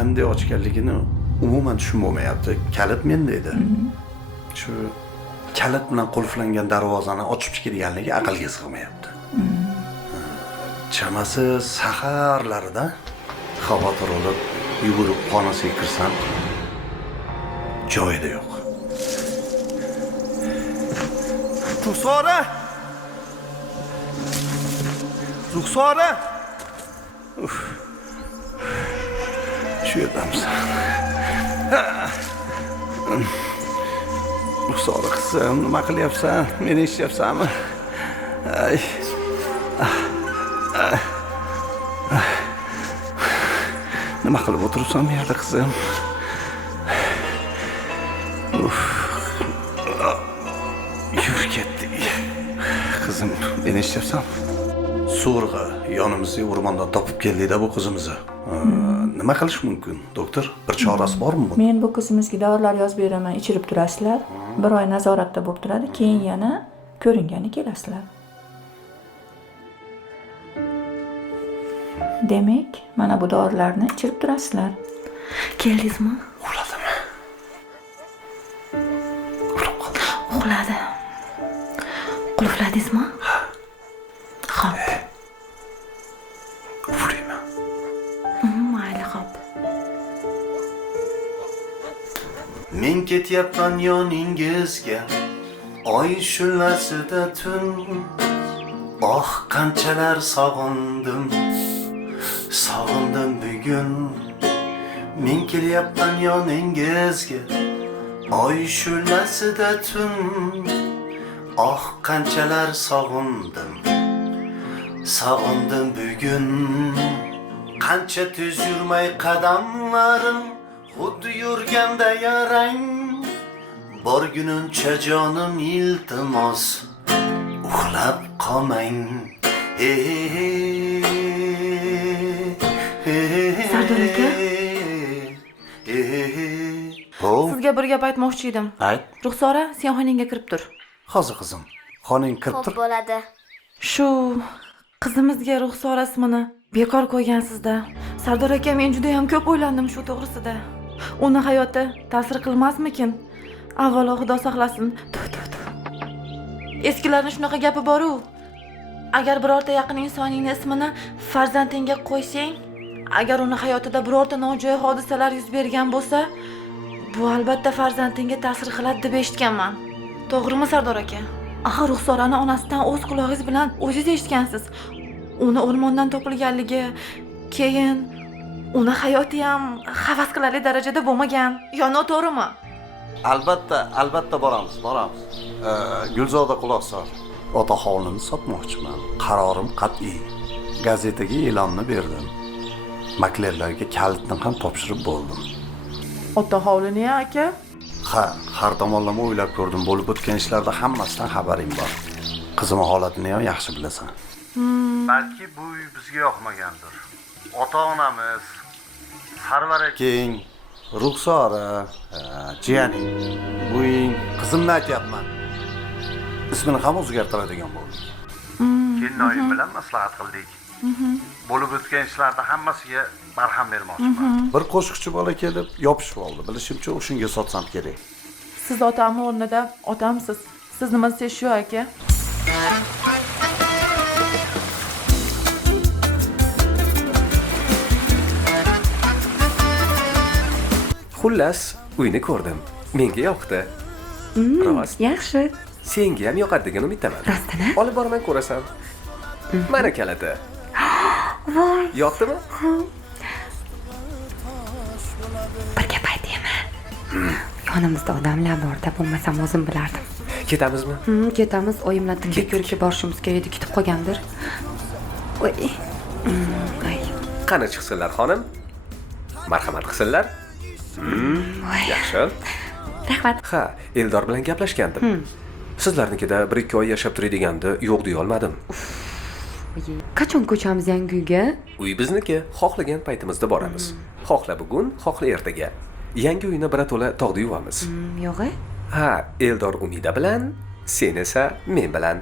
qanday ochganligini umuman tushunmayapti. Kalit menda edi. Shu kalit bilan qulflangan darvozani ochib chiqarganligi aqlga sig'mayapti. Chamasi saharlarida xavotir olib yugurib xonasiga kirsam joyida yo'q. Ruxsora! Ruxsora! Shu yerdamisan. Ruxsora qizim, nima qilyapsan? Meni eshityapsanmi? Ay. Nima qilib o'tiribsan bu yerda qizim? Yur ketdik. Qizim, meni eshityapsan? So'rg'a yonimizga o'rmondan topib keldik-da bu qizimizni. Nima qilish mumkin, doktor? Bir chorasi bormi buni? Men bu qizimizga dorilar yozib beraman, ichirib turasizlar. Bir oy nazoratda bo'lib turadi, keyin yana ko'ringani kelasizlar. Demak, mana bu dorilarni ichirib turasizlar. Keldingizmi? Uxladimi? Uxlab qoldi. Uxladi. Qulfladingizmi? Xo'p. Uxlayman. Mayli, xo'p. Men ketyapman yoningizga, oy shullasida tun. Oh, qanchalar sog'indim, sog'indim bugun. Men kelyapman yoningizga, oy shullasida tun. Oh, qanchalar sog'indim, sog'indim bugun. Qancha tez yurmay qadamlarim, xuddi yurganda yarang. Borgununcha jonim iltimos, uxlab qolmang. Sardor aka? Hop, Sizga bir gap aytmoqchi edim. ayt. Ruxsora, sen xonangga kirib tur. Hozir qizim. Xoning kirib tur. bo'ladi. Shu qizimizga Ruxsora ismini bekor qo'ygansizda. Sardor aka, men juda ham ko'p o'ylandim shu to'g'risida. Uni hayoti ta'sir qilmasmikin? Avvalo Xudo saqlasin. Eskilarning shunaqa gapi bor-ku. Agar birorta yaqin insoningning ismini farzandingga qo'ysang, agar uni hayotida birorta nojo'ya hodisalar yuz bergan bo'lsa, bu albatta farzandingga ta'sir qiladi deb eshitganman. To'g'rimi Sardor aka? Axir Ruxsorani onasidan o'z quloqingiz bilan o'zingiz eshitgansiz. Uni o'rmondan topilganligi, keyin uni hayoti ham havas qilali darajada bo'lmagan. Yo, noto'g'rimi? Albatta boramiz. Gulzoda quloq sol. Otaxonimni sotmoqchiman. Qarorim qat'iy. Gazetaga e'lonni berdim. Maklerlarga kalitni ham topshirib bo'ldim. Ota hovlini aka? Ha, har tomonlama o'ylab ko'rdim. Bo'lib o'tgan ishlarda hammasidan xabaring bor. Qizim holatini ham yaxshi bilasan. Balki bu uy bizga yoqmagandir. Ota-onamiz, Sarvar akang, Ruxsora, jiyaning, buving, qizimni aytyapman. Ismini ham o'zgartiradigan bo'ldik. Kelinoyim bilan maslahat qildik. Bo'lib o'tgan ishlarda hammasiga barham bermoqchiman. Bir qo'shiqchi bola kelib yopishib oldi. Bilishimcha o'shunga sotsam kerak. Siz otamni o'rnida otamsiz. Siz nima desiz shu aka? Xullas, uyni ko'rdim. Menga yoqdi. Rost. Yaxshi. Senga ham yoqadi degan umiddaman. Rostini? Olib boraman, ko'rasan. Mana kaliti. Voy. Yoqdimi? Bir gap aytaymi? Yonimizda odamlar bor-da, bo'lmasam o'zim bilardim. Ketamizmi? Ketamiz. Oyimlar tibbiy ko'rikka borishimiz kerak edi, ketib qolgandir. Voy. Ay. Qani chiqsinlar xonim? Marhamat qilsinlar. Yaxshi. Rahmat. Ha, Eldor bilan gaplashgandim. Sizlarnikida 1-2 oy yashab turadiganni yo'q deya olmadim. Qachon ko'chamiz yangi uyga? Uy bizniki, xohlagan paytimizda boramiz. Xohla bugun, xohla ertaga. Yangi uyni birato'la tog'da yuvamiz. Yo'g'i? Ha, Eldor Umida bilan, sen esa men bilan.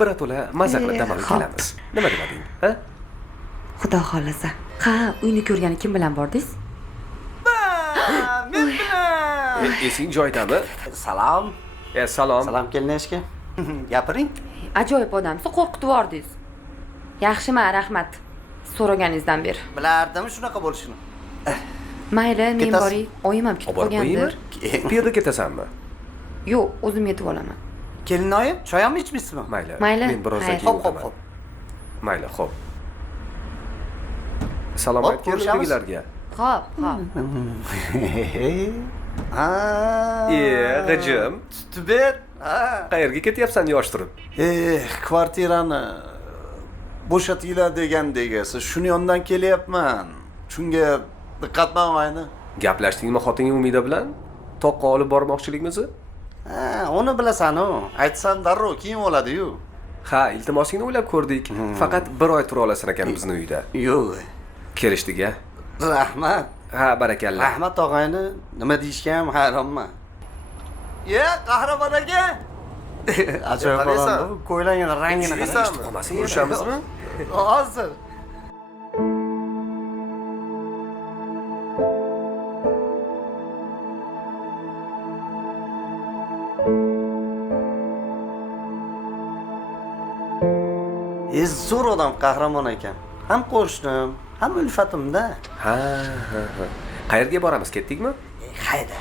Birato'la maza qilib dam olib kelamiz. Nima demading, ha? Xudo xolasa. Ha, uyni ko'rgani kim bilan bordingiz? Men bilan. Esing joyidami? Salom. Salom. Salom kelnashga. Gapiring. Ajoyib odamsiz, qo'rqitib yubordingiz. Yaxshimi, rahmat. So'raganingizdan beri. Bilardim shunaqa bo'lishini. Mayli, men Ketasiz? boray. Oyim ham kutib Olib borib qolgandir. qo'yaymi? Piyoda ketasanmi? Yo'q, o'zim yetib olaman. Kelinoyim, choy ham ichmaysizmi? Mayli. Mayli. Men birozdan Hayır. keyin Hop, hop, o'taman. hop. Mayli, xo'p. Salom Hop, aytgan ko'rishamiz. uydagilarga. Xo'p, xo'p. G'ijim. Tibet. Qayerga ketyapsan yosh turib? Kvartirani bo'shatinglar degan degasi. Shuni yondan kelyapman. Shunga diqqat bermaydi. Gaplashdingmi xotining Umida bilan? Toqqa olib bormoqchiligimizni? Uni bilasan-ku. Aytsam darrov kiyim oladi-yu. Ha, iltimosingni o'ylab ko'rdik. Faqat bir oy tura olasan ekan bizni uyda. Yo'q. Kelishdik-a? Rahmat. Ha, barakallah. Rahmat tog'ayni nima deyishga ham hayronman. Qahramon aka. Ajoyib bo'ldi. Ko'ylagini rangini qaraysan. Qolmasin, ko'rishamizmi? Hozir. Zo'r odam qahramon ekan. Ham qo'shnim, ham ulfatimda. Ha. Qayerga boramiz? Ketdikmi? Hayda.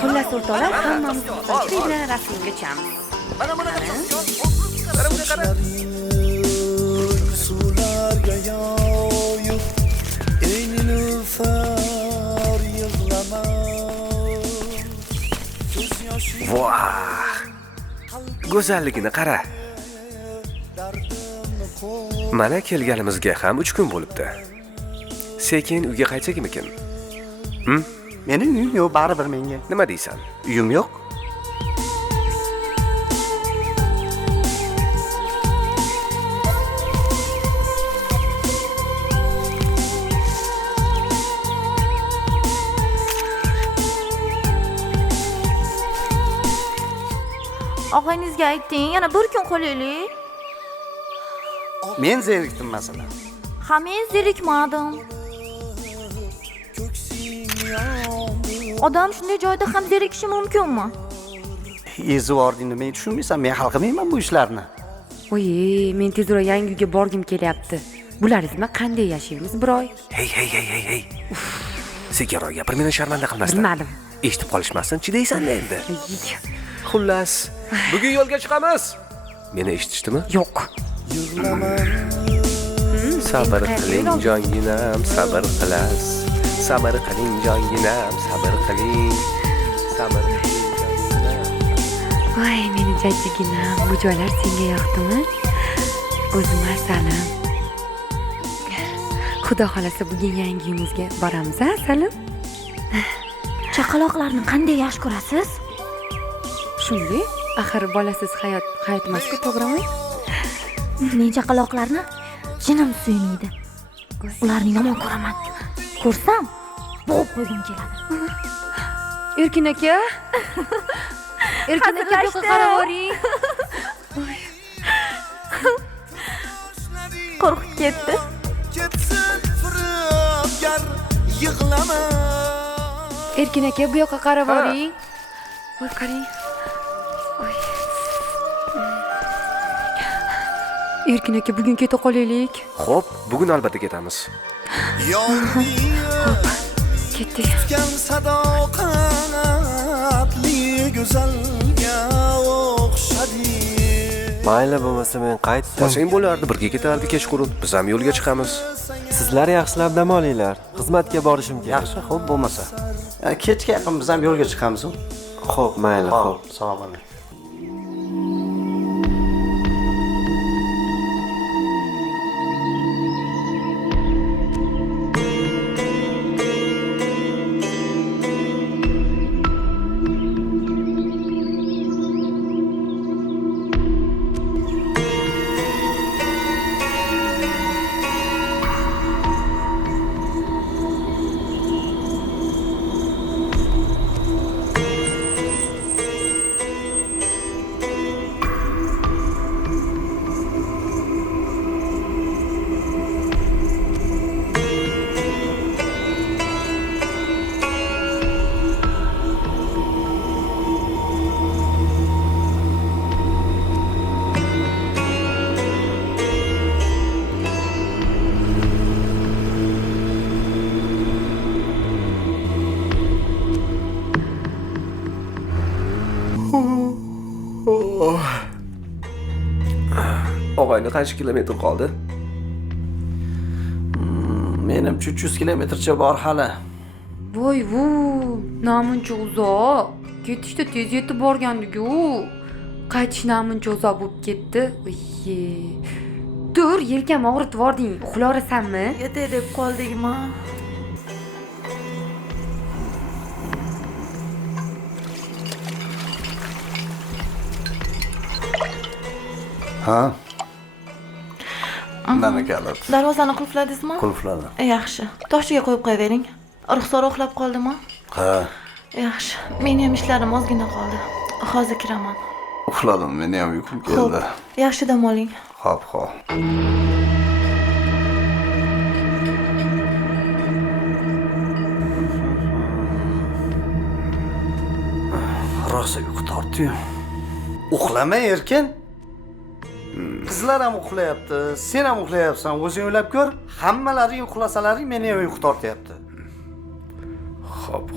Xullas o'rtoqlar, hammamiz xursandchilik bilan rasmga tushamiz. Sularga yoyib ey nilufar yig'lama. Voh! Go'zalligini qara. Mana kelganimizga ham 3 kun bo'libdi. sekin uyga qaytsak-mikin? Mening uyim yo'q, baribir menga. Nima deysan? Uyim yo'q. Og'aynizga ayting, yana bir kun qolaylik. Men zerikdim masalan. Ha, men zerikmadim. Odam shunday joyda ham zerikishi mumkinmi? Ezivordingni men tushunmaysan, men hal qilmayman bu ishlarni. Voy, men tezroq yangi uyga borgim kelyapti. Bularsiz bilan qanday yashaymiz, biroy? Hey. Sekinroq gapir, meni sharmanda qilmasdan. Bilmadim. Eshitib qolishmasin, chidaysan endi. Ay, Xullas, bugun yo'lga chiqamiz. Meni eshitishdimi? yo'q. Sabr qiling jonginam, sabr qilas. Sabr qiling jonginam, sabr qiling. Sabr qiling jonginam. Voy, meni jajjiginam, bu joylar senga yoqdimi? O'zim asalim. Xudo xolasa bugun yangi uyimizga boramiz, asalim. Chaqaloqlarni qanday yaxshi ko'rasiz? Shunday, axir bolasiz hayot emas-ku, to'g'rimi? Men chaqaloqlarni jinim suymaydi. Ularni yomon ko'raman. Ko'rsam, bo'g'ib qo'ygim keladi. Erkin aka. Erkin aka, bu yoqqa qarab boring. Qo'rqib ketdi. Ketsin firibgar yig'lama. Erkin aka, bu yoqqa qarab boring. Voy, qarang. Erkin aka, bugun keta qolaylik. Xo'p, bugun albatta ketamiz. Yo'qni Ketdik. tutgan sadoqatli go'zalga o'xshadi. Mayli bo'lmasa men qaytdim. Qolsang bo'lardi, birga ketardik kechqurun. Biz ham yo'lga chiqamiz. Sizlar yaxshilab dam olinglar. Xizmatga borishim kerak. Yaxshi, xo'p bo'lmasa. Kechga yaqin biz ham yo'lga chiqamiz. Xo'p, mayli, xo'p. Salom alaykum. Og'ayni qancha kilometr qoldi? Menimcha 300 kilometrcha bor hali. Voy, namuncha uzoq. Ketishda tez yetib borgandik-ku. Qaytish namuncha uzoq bo'lib ketdi. Dur, yelkam og'ritib yubording. Uxlolasanmi? Yetay deb qoldikmi? Ha? Mana kalit. Darvozani qulfladingizmi? Qulfladim. Yaxshi. Toshchiga qo'yib qo'yavering. Ruxsor uxlab qoldimi? Ha, Yaxshi. Meni ham ishlarim ozgina qoldi. Hozir kiraman. uxladim, meni ham uyqum keldi. Yaxshi dam oling. Xo'p. Rosa uyqu tortdi-yu. Uxlama Erkin. Qizlar ham uxlayapti, sen ham uxlayapsan. O'zing o'ylab ko'r, hammalaring uxlasalaring meni ham uyqu tortyapti. Xo'p.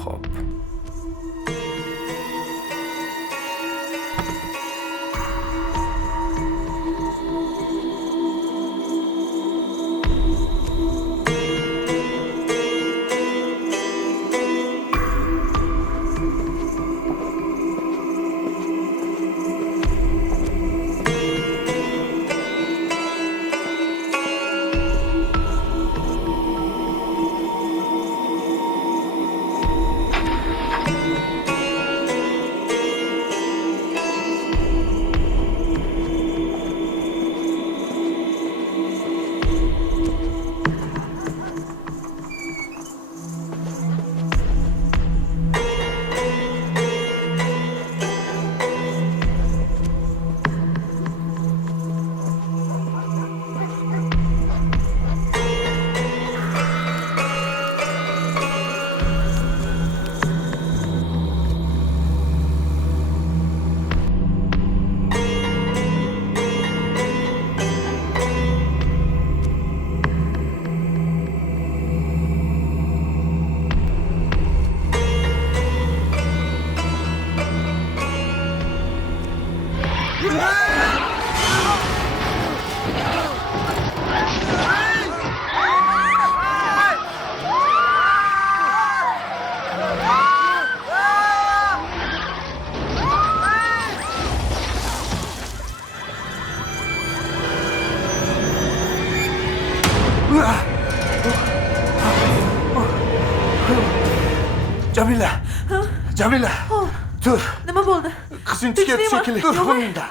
Jamila. Jamila. Tur. Nima bo'ldi? Qizing chiqyapti shekilli. Tur qo'lingdan.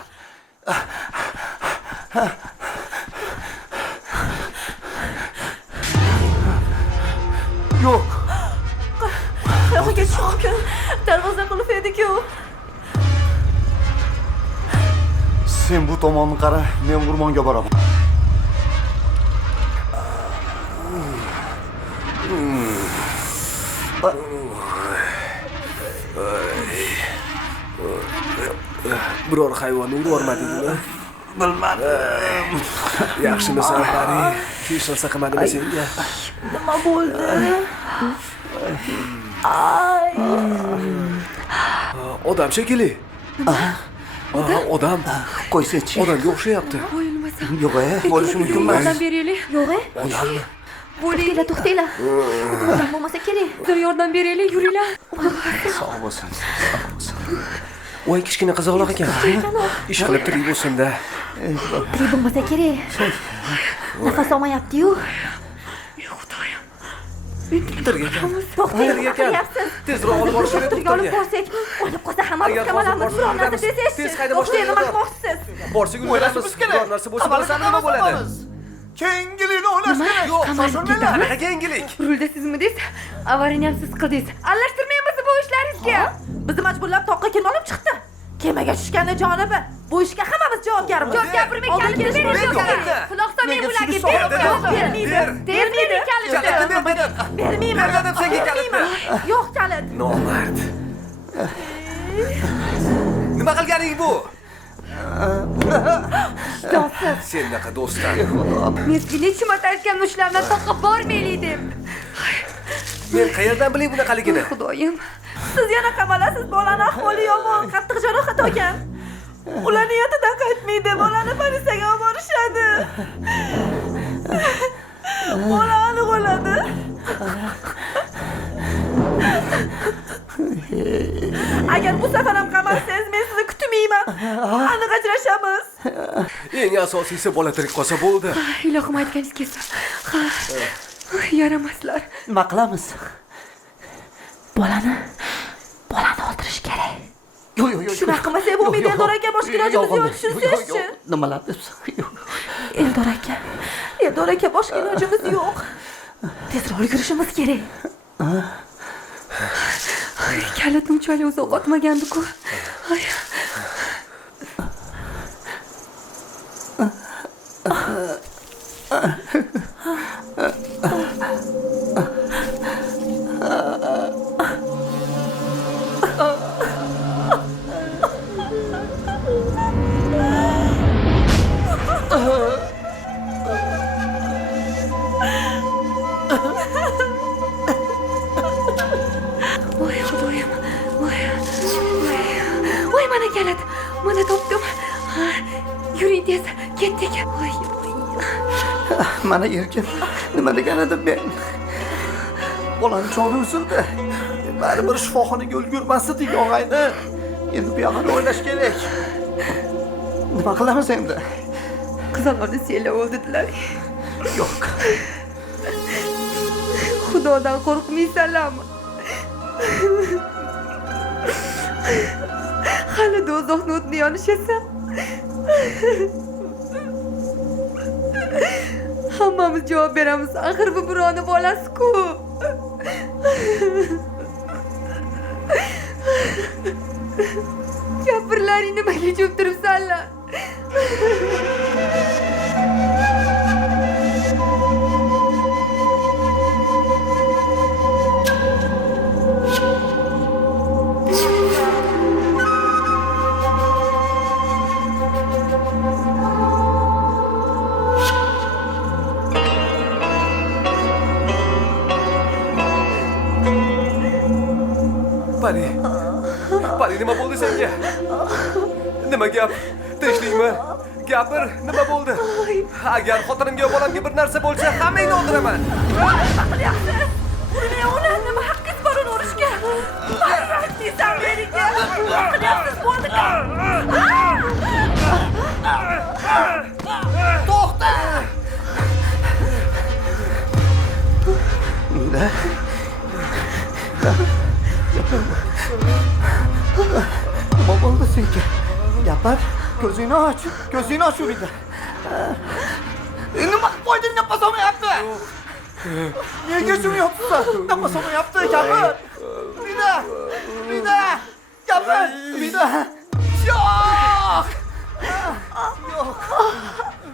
Yo'q. Qayoqqa ketish mumkin? Darvoza qulf edi-ku. Sen bu tomonni qara, men o'rmonga boraman. Biror hayvonni urvormadingmi? Bilmadim. Yaxshimisan, Pari? Hech narsa qilmadimi senga? Nima bo'ldi? Odam shekilli. Odam. Qo'ysa-chi. Odamga o'xshayapti. Yo'q, bo'lishi mumkin emas. Yordam beraylik. Yo'q. Odammi? To'xtinglar, to'xtinglar. Odam bo'lmasa kerak. Bizlar yordam beraylik, yuringlar. Sog' bo'lsin. Voy kichkina qizoqlar ekan. Ish qilib tirik bo'lsin-da. Tirik bo'lmasa kerak. Nafas olmayapti-yu. Dirga ekan. To'xtinglar, ekan. Tezroq olib borish kerak olib doktorga. borsak, olib qolsa hammamiz Agar hozir qamalamiz. borsak, Biror narsa o'lamiz. desangchi. Tez haydab To'xtang, nima boshlaymiz. qilmoqchisiz? Borsak o'lamiz. Biror narsa bo'lsa bilasan nima bo'ladi? Keyingilikni o'ylash kerak. Yo'q, shoshilmanglar. Qanaqa yangilik? Rulda sizmidingiz? Avariyani ham siz qildingiz. Aralashtirmang bizni bu ishlaringizga. Bizni majburlab toqqa kim olib chiqdi? Kemaga tushgani jonibi. Bu ishga hammamiz javobgarmiz. Javob gapirmay kalitni bering. Quloq solmang bularga. Bermaydi kalitni. Bermayman. Bermadim senga kalitni. Yo'q kalit. Nomard. Nima qilganing bu? Senaqa do'stlar. Men sizga necha marta aytganman shulardan toqqa bormaylik deb. Men qayerdan bilay bunaqaligini? Xudoyim. Siz yana qamalasiz. Bolani ahvoli yomon, qattiq jarohat olgan. Ular niyatidan qaytmaydi. Bolani politsiyaga olib borishadi. Bola aniq o'ladi. Agar bu safar ham qamalsangiz, men sizni kutmayman. Aniq ajrashamiz. Eng asosiysi bola tirik qolsa bo'ldi. Ilohim aytganingiz kelsin. Ha. Yaramaslar. Nima qilamiz? Bolani o'ldirish kerak. Yo'q. Shunaqa qilmasak bo'lmaydi. Eldor aka, boshqa ilojimiz yo'q, tushunsangiz-chi. Nimalar debsan? Eldor aka, boshqa ilojimiz yo'q. Tezroq yurishimiz kerak. Kalitni unchalik uzoq otmagandi-ku. Ay. Voy xudoyim. Voy mana kalit. Mana topdim. Yuring tez, ketdik. Voy. Mana erkin. Nima degan edim men? Bolani joni uzildi. Baribir shifoxonaga ulgurmasdi dedik og'ayni. Endi bu yoqni o'ylash kerak. Nima qilamiz endi? Qizaloqni senlar o'ldirdilar. Yo'q. Xudodan qo'rqmaysanlarmi? Hali do'zaxni o'tni yonishasan. Hammamiz javob beramiz. Axir bu birovni bolasi-ku. Gapirlaring nimaga cho'p turibsanlar? Pari nima bo'ldi senga? Nima gap? Tinchlikmi? Gapir, nima bo'ldi? Agar xotinimga va bolamga bir narsa bo'lsa, hammangni o'ldiraman. Ular nima haqqingiz bor uni urishga? Desam menga. Qilyapsiz bo'ldi. To'xta! Mida. Nima bo'ldi senga? Gapir, ko'zingni och. Ko'zingni och Mida. Nima qilib qo'yding? Nafas olmayapti. Nega shuni yapsan? Nafas olmayapti. Gapir. Mida. Mida. Gapir. Mida. Yo'q. Yo'q.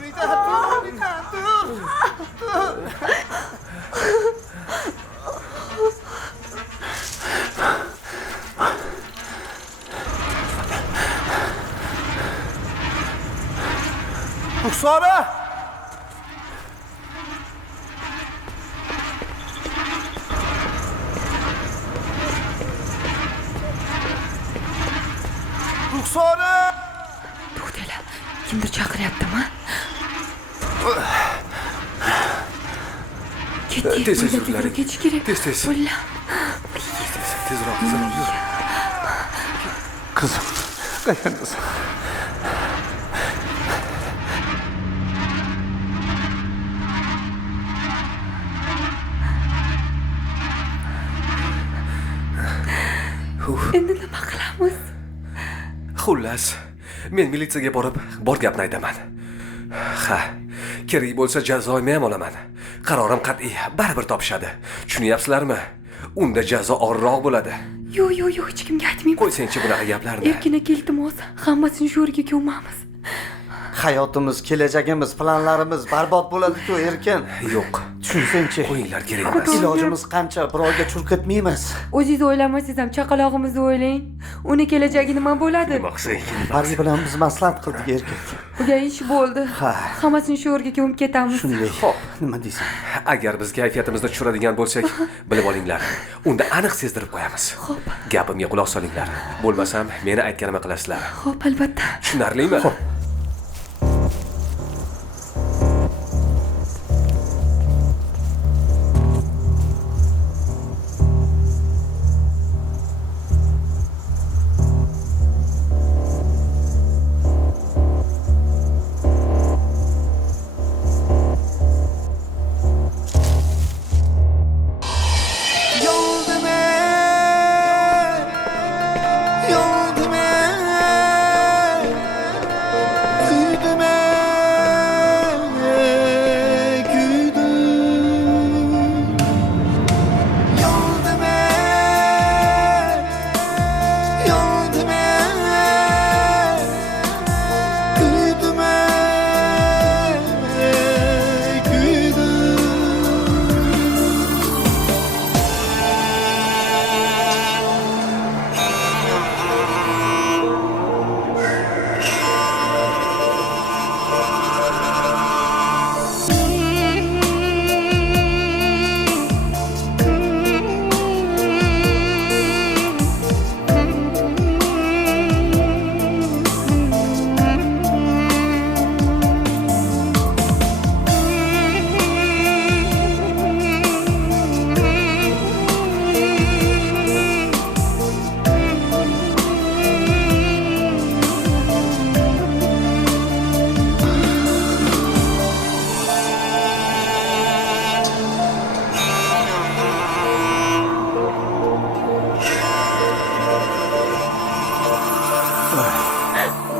Mida, tur, Mida, tur. Ruxsora! Ruxsora! To'xtanglar. Kimdir chaqiryaptimi? Tez yurlaring. Ketish kerak. Tez. Bulla. Tezroq, yur. Qizim, qayerdasan? Endi nima qilamiz? Xullas, men militsiyaga borib, bor gapni aytaman. Ha, kerak bo'lsa jazoimni ham olaman. Qarorim qat'iy, baribir topishadi. Tushunyapsizlarmi? Unda jazo og'irroq bo'ladi. Yo'q, hech kimga aytmayman. Qo'ysangchi bunaqa gaplarni. Erkin aka, iltimos, hammasini shu yerga ko'mamiz. Hayotimiz, kelajagimiz, planlarimiz barbod bo'ladi-ku, Erkin. Yo'q. Tushunsanchi. Qo'yinglar, kerak emas. Ilojimiz qancha, birovga chul ketmaymiz. O'zingiz o'ylamasangiz ham chaqalog'imizni o'ylang. Uni kelajagi nima bo'ladi? Nima qilsak? Pargi bilan biz maslahat qildik, Erkin. Buga ish bo'ldi. Ha. Hammasini shu yerga ko'mib ketamiz. Shunday. Xo'p. Nima deysan? Agar biz kayfiyatimizni tushiradigan bo'lsak, bilib olinglar. Unda aniq sezdirib qo'yamiz. Xo'p. Gapimga quloq solinglar. Bo'lmasam, meni aytganimni qilasizlar. Xo'p, albatta. Tushunarlimi? Xo'p.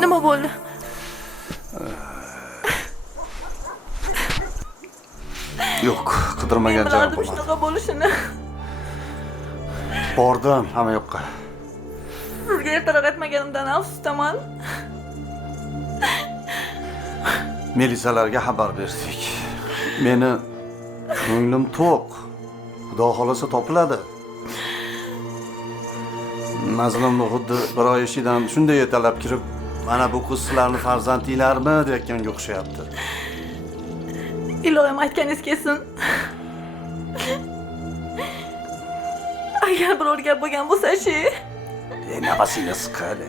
Nima bo'ldi? Yo'q, qidirmagan joy Bilardim bo'lmadi. shunaqa bo'lishini. Bordim hamma yoqqa. Sizga ertaroq aytmaganimdan afsusdaman. Militsiyalarga xabar berdik. Meni ko'nglim to'q. Xudo xolasa topiladi. Nazlimni xuddi bir oy ishidan shunday yetalab kirib, mana bu qiz sizlarni farzandinglarmi deyotganga o'xshayapti. Ilohim aytganingiz kelsin. Agar biror gap bo'lgan bo'lsa-chi, Nafasingni siqadi.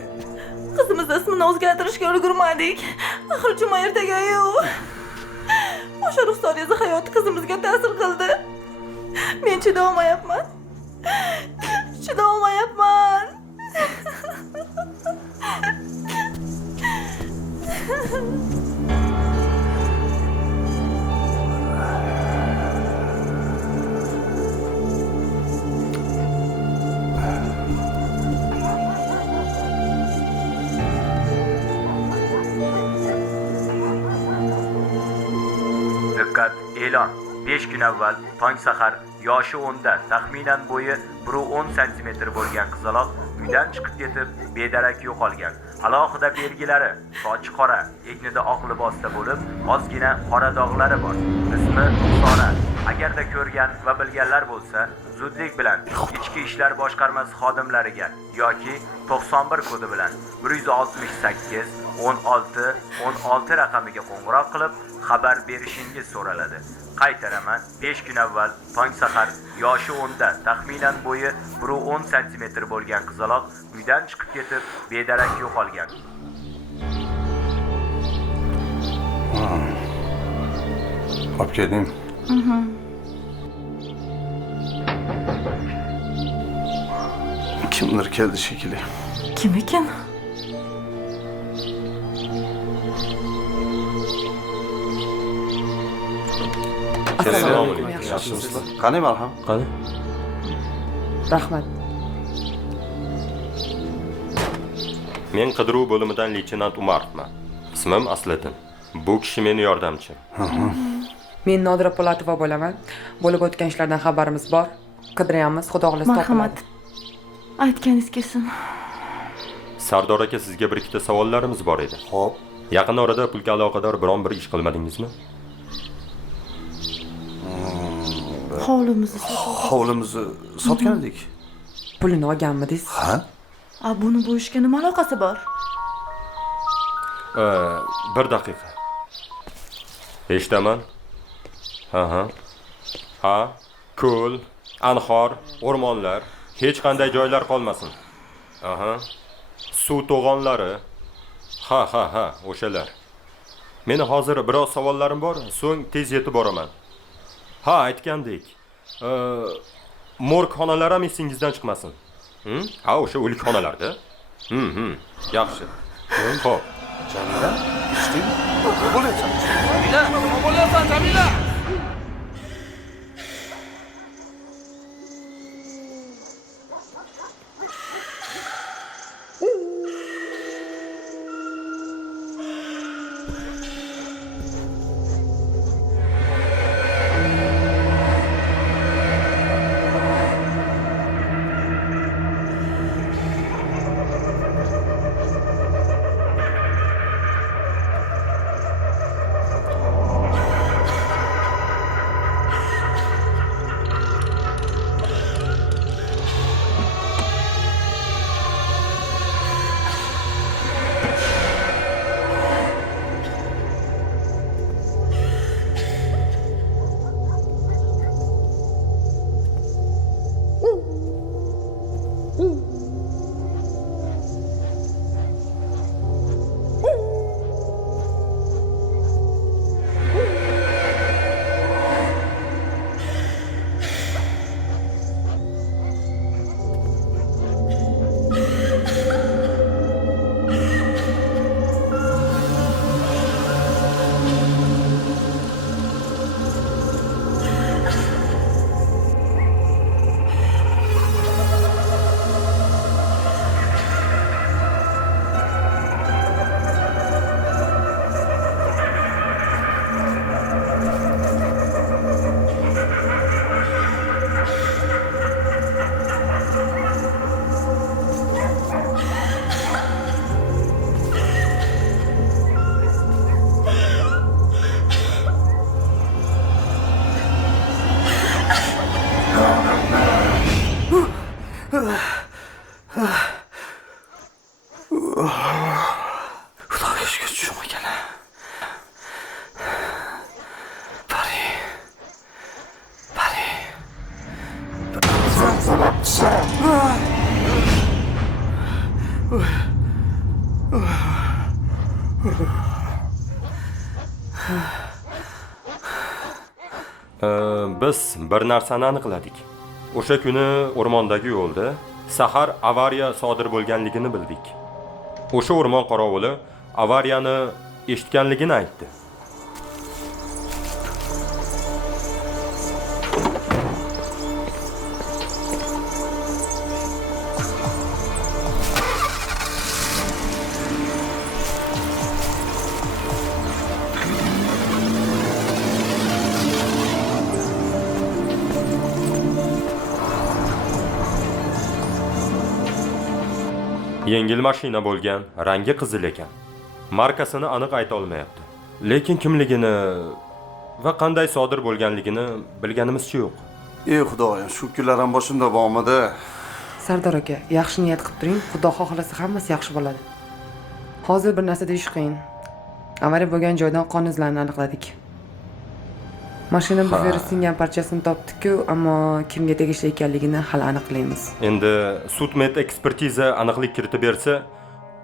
qizimiz ismini o'zgartirishga ulgurmadik. Axir juma ertagayu. O'sha ruxsoriyazi hayoti qizimizga ta'sir qildi. Men chidolmayapman. Chidolmayapman. Diqqat, e'lon. 5 kun avval tong sahar yoshi 10da, taxminan bo'yi 1.10 cm bo'lgan qizaloq uydan chiqib ketib, bedarak yo'qolgan. Alohida belgilari sochi qora, egnida oq libosda bo'lib, ozgina qora dog'lari bor. Ismi Sora. Agarda ko'rgan va bilganlar bo'lsa, zudlik bilan Ichki ishlar boshqarmasi xodimlariga yoki 91 kodi bilan 168 16 16 raqamiga qo'ng'iroq qilib xabar berishingiz so'raladi. Qaytaraman, 5 kun avval tong sahar yoshi 10da, taxminan bo'yi 1.10 cm bo'lgan qizaloq uydan chiqib ketib, bedarak yo'qolgan. Olib kelding. Kimdir keldi shekilli. Kim ekan? Assalomu alaykum. Yaxshimisizlar? Qani malham? Qani? Rahmat. Men qidiruv bo'limidan leytenant Umarovman. Ismim Asliddin. Bu kishi meni yordamchim. Men Nodira Po'latova bo'laman. Bo'lib o'tgan ishlardan xabarimiz bor. Qidiryapmiz, xudo xohlasa Marhamat. Aytganingiz kelsin. Sardor aka, sizga bir ikkita savollarimiz bor edi. Xo'p. Yaqin orada pulga aloqador biron bir ish qilmadingizmi? Hovlimizni Hovlimizni sotgan edik. pulini olganmidingiz? Ha? buni bu ishga nima aloqasi bor? Bir daqiqa. Eshitaman. Ha, ko'l, anhor, o'rmonlar, hech qanday joylar qolmasin. Suv to'g'onlari. Ha, o'shalar. Meni hozir biroz savollarim bor, so'ng tez yetib boraman. Ha, aytgandek. Morg xonalar ham esingizdan chiqmasin. Ha, o'sha o'lik xonalarda. Yaxshi. Xo'p. Jamila, eshitdingmi? Bo'laysan. Nima bo'lyapsan, Jamila? Xudoga shukr tushim ekan. Pari. Biz bir narsani aniqladik. O'sha kuni o'rmondagi yo'lda sahar avariya sodir bo'lganligini bildik. O'sha o'rmon qorovuli avariyani eshitganligini aytdi. Yengil mashina bo'lgan, rangi qizil ekan. Markasini aniq ayta olmayapti. Lekin kimligini va qanday sodir bo'lganligini bilganimizcha yo'q. Ey xudoyim, shu kunlar ham boshimda bormidi. Sardor aka, yaxshi niyat qilib turing, Xudo xohlasa hammasi yaxshi bo'ladi. Hozir bir narsa deyish qiyin. Avariya bo'lgan joydan qon izlarini aniqladik. Mashina buferi singan parchasini topdik-ku, ammo kimga tegishli ekanligini hali aniqlaymiz. Endi sud-med ekspertiza aniqlik kiritib bersa,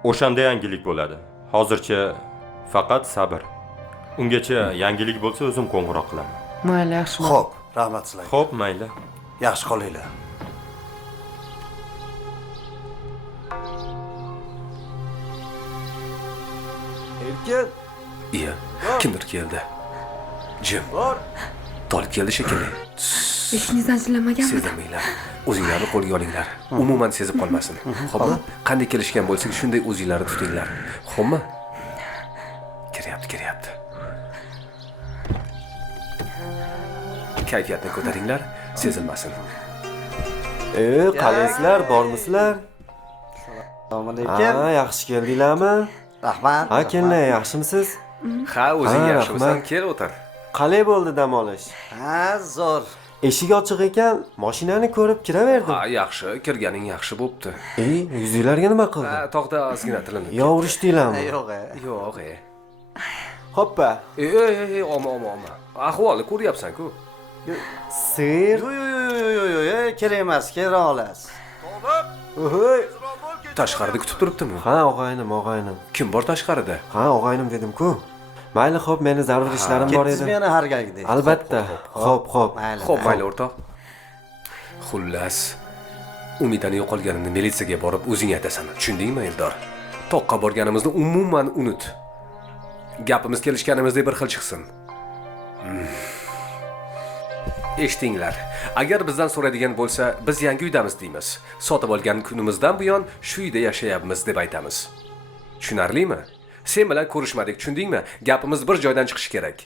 o'shanda yangilik bo'ladi. Hozircha faqat sabr. Ungacha yangilik bo'lsa o'zim qo'ng'iroq qilaman. Mayli, yaxshi. Xo'p, rahmat sizlarga. Xo'p, mayli. Yaxshi qolinglar. Erkin, Iya, kimdir keldi. Jim. Tolib keldi shekilli. Eshikni zanjirlamaganmi? Sezdirmanglar. O'zinglarni qo'lga olinglar. Umuman sezib qolmasin. Xo'pmi? Qanday kelishgan bo'lsak, shunday o'zinglarni tutinglar. Xo'pmi? Kiryapti. Kayfiyatni ko'taringlar, sezilmasin. qalaysizlar, bormisizlar? Assalomu alaykum. Ha, yaxshi keldinglarmi? Rahmat. Ha, kelinglar, yaxshimisiz? Ha, o'zing Ha, yaxshimisan? rahmat. Kel o'tir. Qalay bo'ldi dam olish? Ha, zo'r. Eshik ochiq ekan, mashinani ko'rib kiraverdim. Ha, yaxshi, kirganing yaxshi bo'pti. Yuzinglarga nima qildi? Ha, tog'da ozgina tilinib. Yo, urishdinglarmi? Yo'q. Yo'q, Hoppa. Oma. Ahvolni ko'ryapsan-ku. Sir. Yo'q, kerak emas, kera olasiz. Ohoy. Tashqarida kutib turibdimi? Ha, og'aynim. Kim bor tashqarida? Ha, og'aynim dedim-ku. Mayli, xo'p, meni zarur ishlarim bor edi. Ketdingizmi yana har galgidek? Albatta. Xo'p. Xo'p, mayli o'rtoq. Xullas, Umidani yo'qolganini militsiyaga borib o'zing aytasan. Tushundingmi, Eldor? Toqqa borganimizni umuman unut. Gapimiz kelishganimizdek bir xil chiqsin. Eshitinglar. Agar bizdan so'raydigan bo'lsa, biz yangi uydamiz deymiz. Sotib olgan kunimizdan buyon shu uyda yashayapmiz deb aytamiz. Tushunarlimi? Sen bilan ko'rishmadik, tushundingmi? Gapimiz bir joydan chiqishi kerak.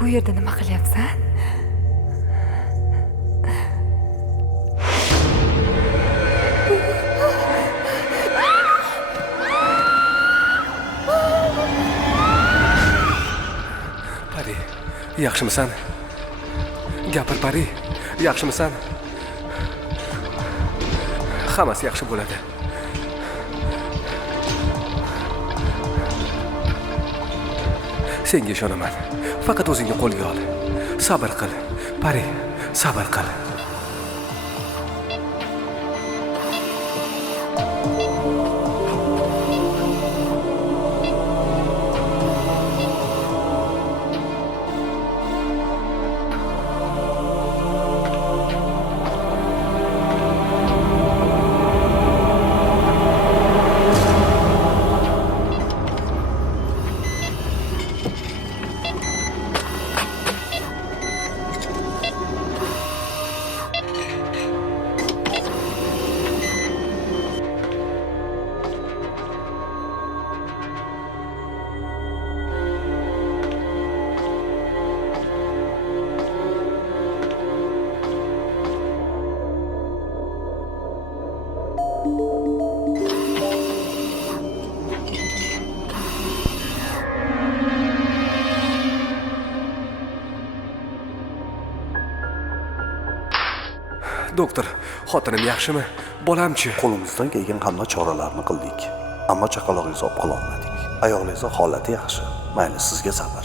Bu yerda nima qilyapsan? Yaxshimisan? Gapir, Pari. Yaxshimisan? Hammasi yaxshi bo'ladi. Senga ishonaman. Faqat o'zingni qo'lga ol. Sabr qil. Pari, sabr qil. Doktor, xotinim yaxshimi? Bolamchi? Qo'limizdan kelgan hamma choralarni qildik. Ammo chaqaloqingizni olib qola olmadik. Ayolingizning holati yaxshi. Mayli, sizga sabr.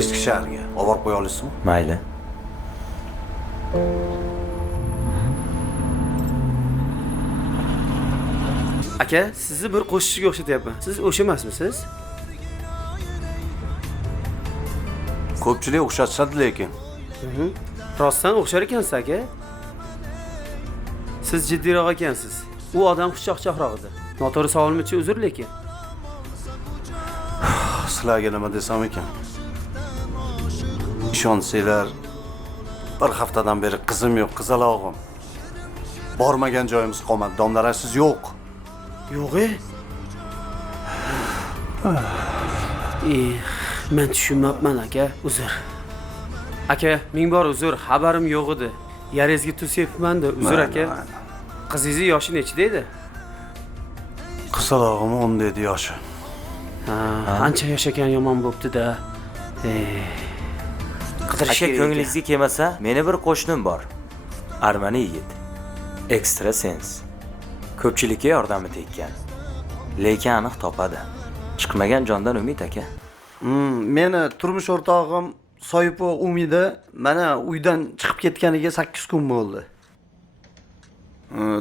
Eski shaharga olib borib qo'ya olasizmi? Mayli. Aka, sizni bir qo'shiqchiga o'xshatyapman. Siz o'sha emasmisiz? Ko'pchilik o'xshatishadi lekin. Rostdan o'xshar ekansiz, aka. Siz jiddiyroq ekansiz. U odam xushchaqchaqroq edi. Noto'g'ri savolim uchun uzr lekin. Sizlarga nima desam ekan? Ishonsanglar, bir haftadan beri qizim yo'q, qizalog'im. Bormagan joyimiz qolmadi, domlarasiz yo'q. Yo'q-e? Men tushunmabman aka, uzr. Aka, ming bor uzr, xabarim yo'q edi. Yarizga to'syapman-da, uzr aka. Qizingiz yoshi nechida edi? Qizalog'im 10 edi yoshi. Ancha yashagan yomon bo'pti-da. Qidirishga ko'nglingizga kelmasa, meni bir qo'shnim bor. Armani yigit. Ekstrasens. Ko'pchilikka yordami tekkan. Lekin aniq topadi. Chiqmagan jondan umid aka. Meni turmush o'rtog'im Soyipov Umida mana uydan chiqib ketganiga 8 kun bo'ldi.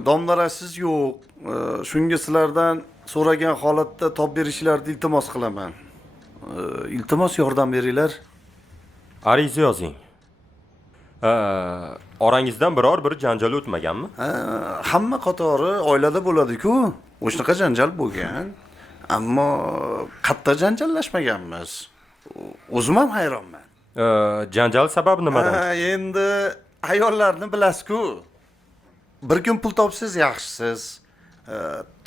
Domlarasiz yo'q. Shunga sizlardan so'ragan holatda top berishlarini iltimos qilaman. Iltimos yordam beringlar. Ariza yozing. Orangizdan biror bir janjal o'tmaganmi? Hamma qatori oilada bo'ladi-ku. O'shanaqa janjal bo'lgan. Ammo qatta janjallashmaganmiz. O'zim ham hayronman. Janjal sababi nimada? Endi ayollarni bilasiz-ku. Bir kun pul topsiz yaxshisiz.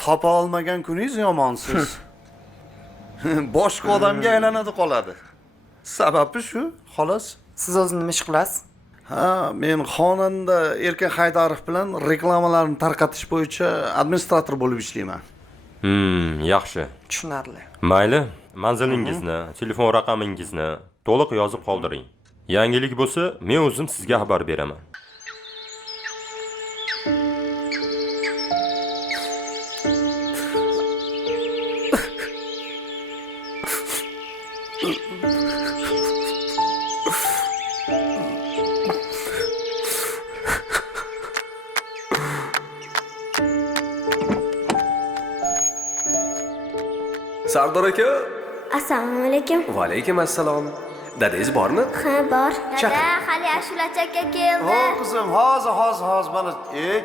Topa olmagan kuningiz yomonsiz. Boshqa odamga aylanadi qoladi. Sababi shu, xolos. Siz o'zingiz nima ish qilasiz? Men xonanda Erkin Haydarov bilan reklamalarni tarqatish bo'yicha administrator bo'lib ishlayman. Yaxshi. Tushunarli. Mayli, manzilingizni, telefon raqamingizni to'liq yozib qoldiring. Yangilik bo'lsa, men o'zim sizga xabar beraman. Sardor aka. Assalomu alaykum. Va alaykum assalom. Dadangiz bormi? Ha, bor. Dada, hali Ashulachi aka keldi. Qizim, hozir mana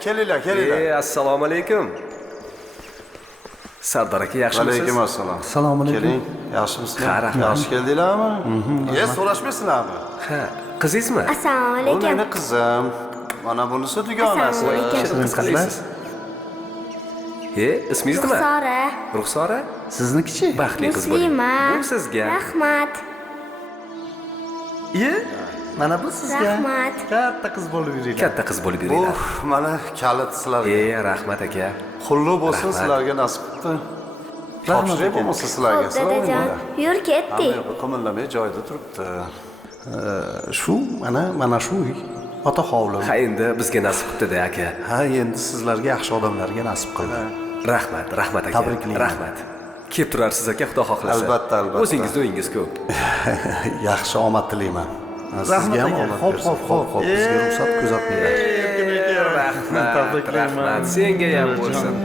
kelinglar. Assalomu alaykum. Sardor aka yaxshimisiz? Alaykum assalom. Assalomu alaykum. Keling, yaxshimisizlar? Rahmat. Yaxshi keldinglarmi? So'rashmaysizlarmi? Ha, qizingizmi? Assalomu Bu alaykum. meni qizim. Mana bunisi dugonasi. Assalomu alaykum. Qiz qalaysiz? Ismingiz nima? Ruxsora. Ruxsora? Siznikichi? Baxtli qiz bo'ling. Muslima. Bu sizga. Rahmat. Mana bu sizga. Rahmat. Katta qiz bo'lib yuringlar. Katta qiz bo'lib yuringlar. Mana kalit sizlarga. Rahmat aka. Xullu bo'lsin Rahmat. sizlarga nasib qildi. Topshiriq bo'lmasa sizlarga. Xo'p, dadajon, yur ketdik. Qimillamay joyida turibdi. Shu mana shu uy. Ota hovlim. Ha, endi bizga nasib qildi-da aka. Ha, endi sizlarga yaxshi odamlarga nasib qildi. Rahmat aka. Tabriklayman. Rahmat. Kelib turarsiz aka, xudo xohlasa. Albatta. O'zingizni o'yingiz ko'p. Yaxshi omad tilayman. Sizga ham omad bersin. Xo'p, bizga ruxsat kuzatmanglar. Rahmat. Senga ham bo'lsin.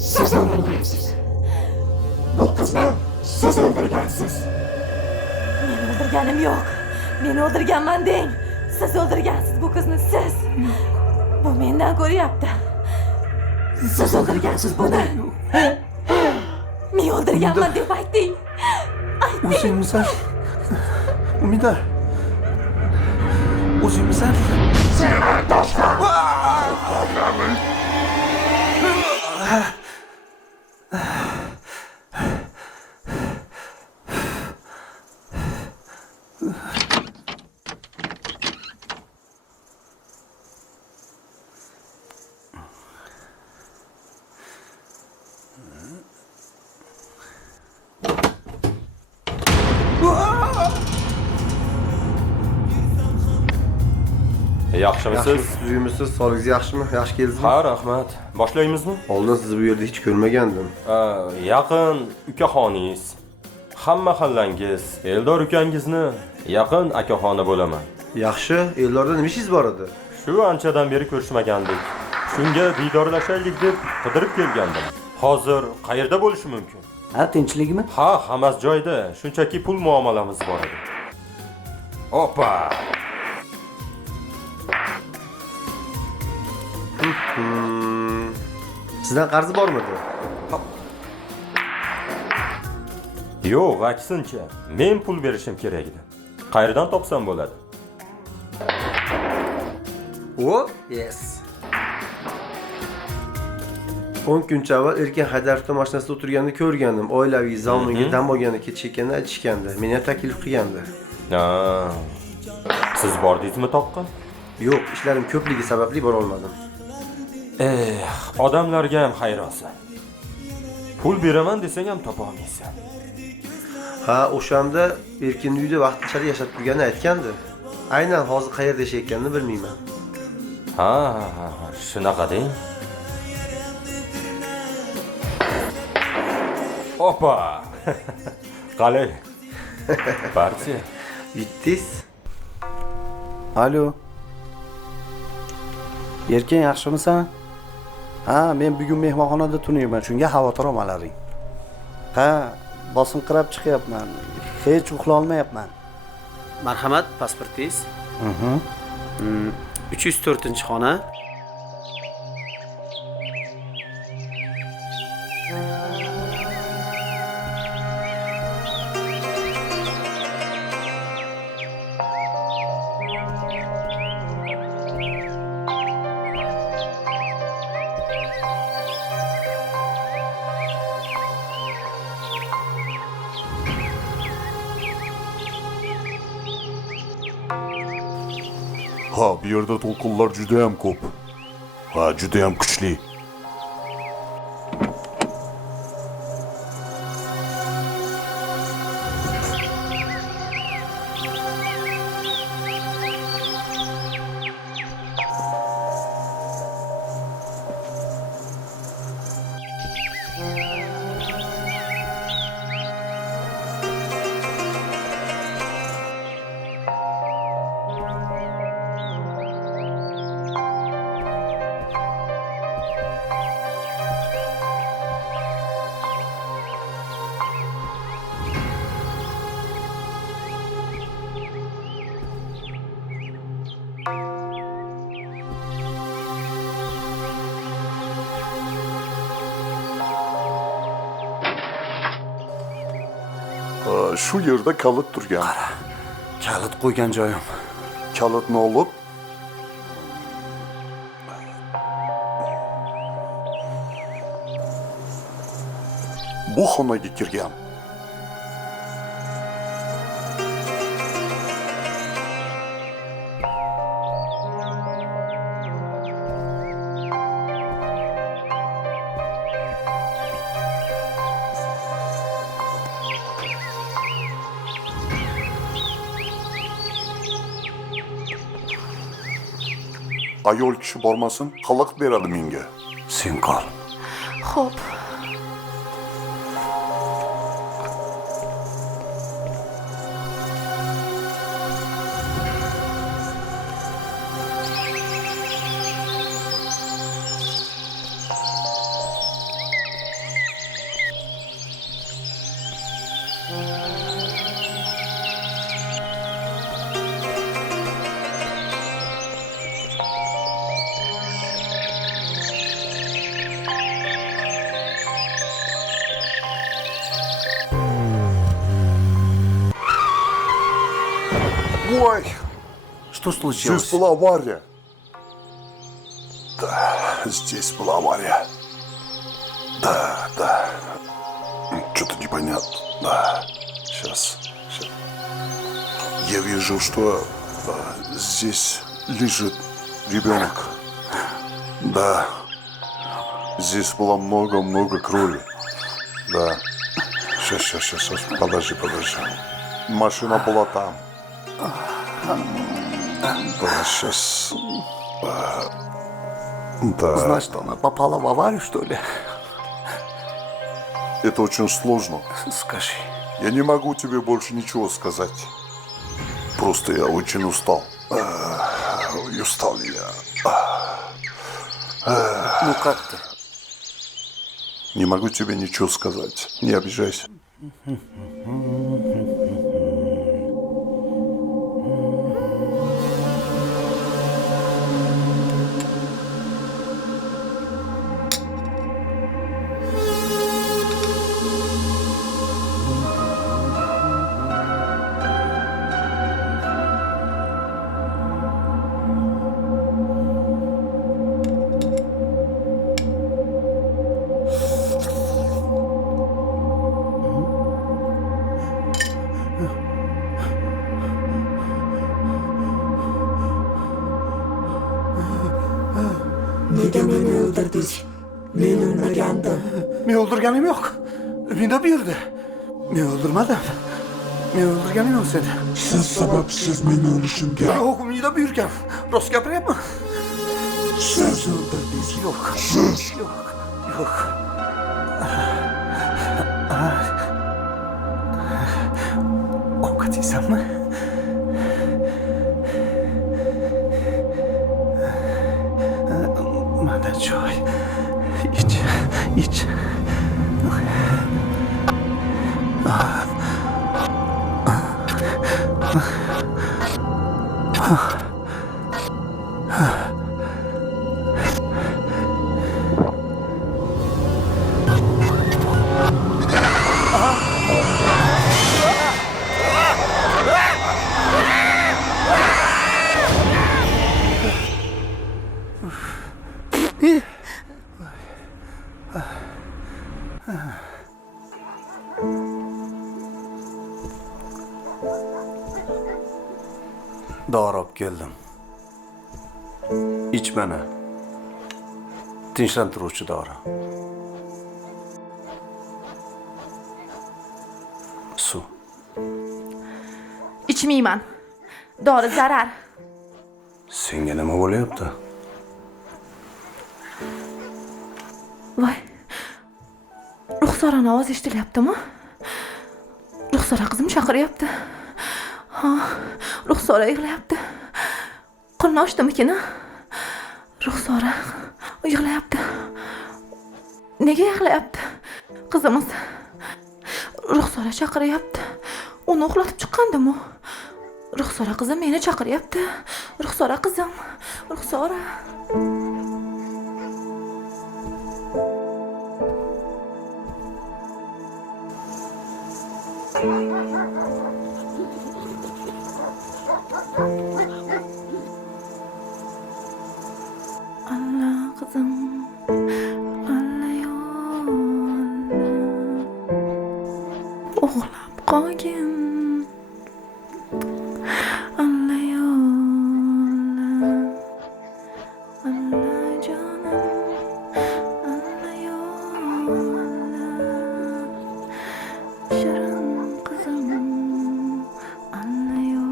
Siz öldürgensiz. Bu kızı siz öldürgensiz. Men o'ldirganim yo'q. Men o'ldirganman deng. Siz o'ldirgansiz bu qizni, siz. Bu mendan ko'ryapti. Siz öldürgensiz buni. Men o'ldirganman deb ayting. O'zingmisan? Umida. O'zingmisan? Sen do'stlar. Yaxshimisiz? Uyimisiz, sog'ligingiz yaxshimi? Yaxshi keldingizmi? Ha, rahmat. Boshlaymizmi? Oldin sizni bu yerda hech ko'rmagandim. Yaqin ukaxoningiz. Hamma xallangiz, Eldor ukangizni yaqin akaxoni bo'laman. Yaxshi, Eldorda nima ishingiz bor edi? Shu anchadan beri ko'rishmagandik. Shunga diydorlashaylik deb qidirib kelgandim. Hozir qayerda bo'lishi mumkin? Ha, tinchlikmi? Ha, hammasi joyida. Shunchaki pul muomalamiz bor edi. Opa! Sizdan qarzi bormidi? Yo'q, aksincha. Men pul berishim kerak edi. Qayerdan topsam bo'ladi? Yes. 10 kuncha avval erkin Haydarovning mashinasida o'tirganini ko'rgandim. Oilaviy zamonga dam olgani ketishganini aytishgandi. Meni taklif qilgandi. Siz bordingizmi toqqa? Yo'q, ishlarim ko'pligi sababli bora olmadim. Odamlarga ham hayronsan. Pul beraman desang ham topa olmaysan. Ha, o'shanda Erkin uyda vaqtinchalik yashab turganini aytgandi. Aynan hozir qayerda yashayotganini bilmayman. Ha, shunaqa deng. Opa! Qalay? Partiya. Bitdingiz? Alo. Erkin, yaxshimisan? Ha, men bugun mehmonxonada tunayman, shunga xavotir olmalaring. Ha, bosinqirab chiqyapman. Hech uxla olmayapman. Marhamat, pasportingiz. 304-xona. Ha, bu yerda to'lqinlar juda ham ko'p. Ha, juda ham kuchli. Shu yerda kalit turgan. Kalit qo'ygan joyim. Kalitni olib bu xonaga kirgan. Ayol kishi bormasin, xalaqit beradi menga. Sen qol. Xo'p. Ой, что случилось? Здесь была авария. Да, здесь была авария. Да. Что-то непонятно. Да, сейчас. Я вижу, что здесь лежит ребенок. Да. Здесь было много крови. Да. Сейчас. Подожди. Машина была там. Да, сейчас. Да. Значит, она попала в аварию, что ли? Это очень сложно. Скажи. Я не могу тебе больше ничего сказать. Просто я очень устал. Устал я. Ну как ты? Не могу тебе ничего сказать. Не обижайся. Nega meni o'ldirdingiz? Men o'lmagandim. Men o'ldirganim yo'q. Menda buyurdi. Men o'ldirmadim. Men o'ldirganim yo'q seni. Siz sababsiz meni o'lishimga. Yo'q, menda buyurgan. Rost gapiryapman. Siz o'ldirdingiz. Yo'q. Siz. Yo'q. Ovqat yeysanmi? Ich. Dori olib keldim. Ich mana. Tinchlantiruvchi dori. Suv. Ichmayman. Dori zarar. Senga nima bo'lyapti? Voy. Ruxsorani ovozi eshitilyaptimi? Ruxsora qizim chaqiryapti. Ha, Ruxsora yig'layapti. Qorni ochdimikin? Ruxsora yig'layapti. Nega yig'layapti? Qizimiz Ruxsora chaqiryapti. Uni uxlatib chiqqandimi? Ruxsora qizim meni chaqiryapti. Ruxsora qizim. Ruxsora. Allah qizim. Allah yo. Uxlab qolgin. Allah yo. Allah jonim. Allah yo. Shirin qizim. Allah yo.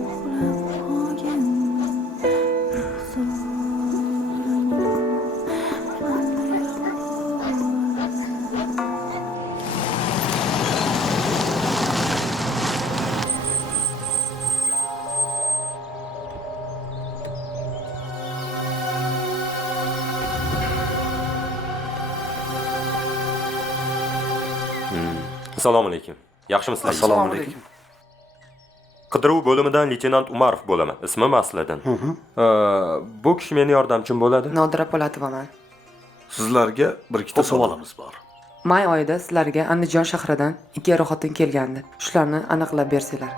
Uxlab qolgin. Assalomu alaykum. Yaxshimisizlar? Assalomu alaykum. Qidiruv bo'limidan leytenant Umarov bo'laman. Ismim Asliddin. Bu kishi meni yordamchim bo'ladi. Nodira Polatovaman. Sizlarga bir ikkita savolimiz bor. May oyida sizlarga Andijon shahridan 2 er-xotin kelgandi. Shularni aniqlab bersanglar.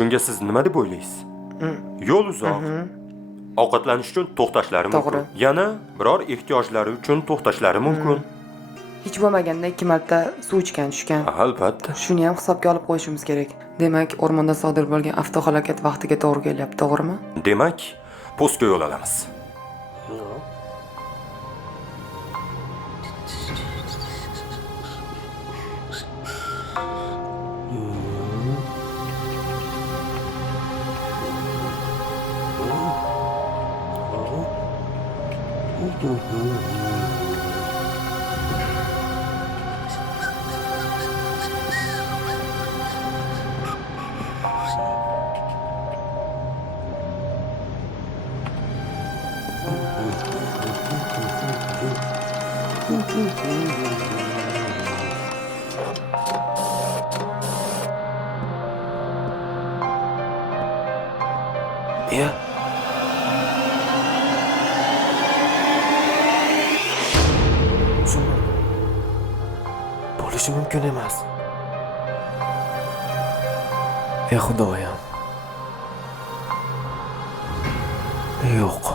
Shunga siz nima deb o'ylaysiz? Yo'l uzoq. Ovqatlanish uchun to'xtashlari mumkin. Yana biror ehtiyojlari uchun to'xtashlari mumkin. Hech bo'lmaganda 2 marta suv ichgan tushgan. Albatta. Shuni ham hisobga olib qo'yishimiz kerak. Demak, o'rmonda sodir bo'lgan avtohalokat vaqtiga to'g'ri kelyapti, to'g'rimi? Demak, postga yo'l olamiz. Ya. Bo'lishi mumkin emas. Ey Xudoyim. Yo'q.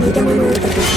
Nega meni o'ldirdingiz?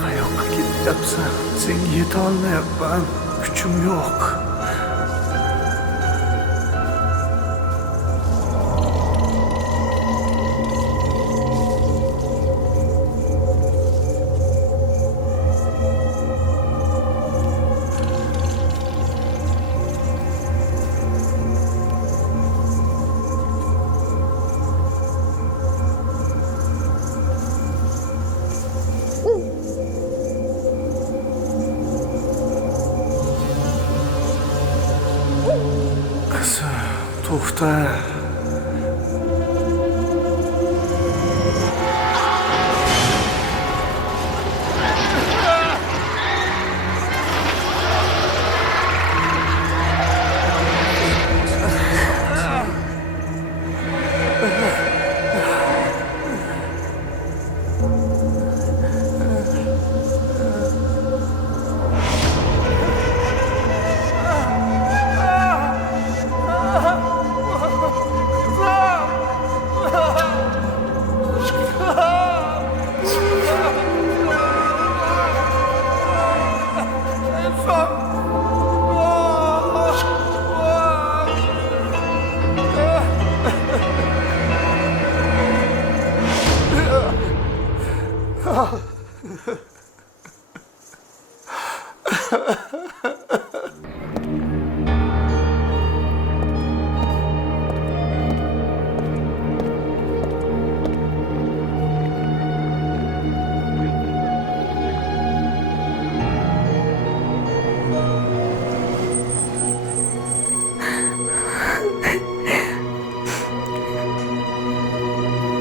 Qayoqqa ketyapsan? Senga yetolmayapman. Kuchim yo'q. To'xta.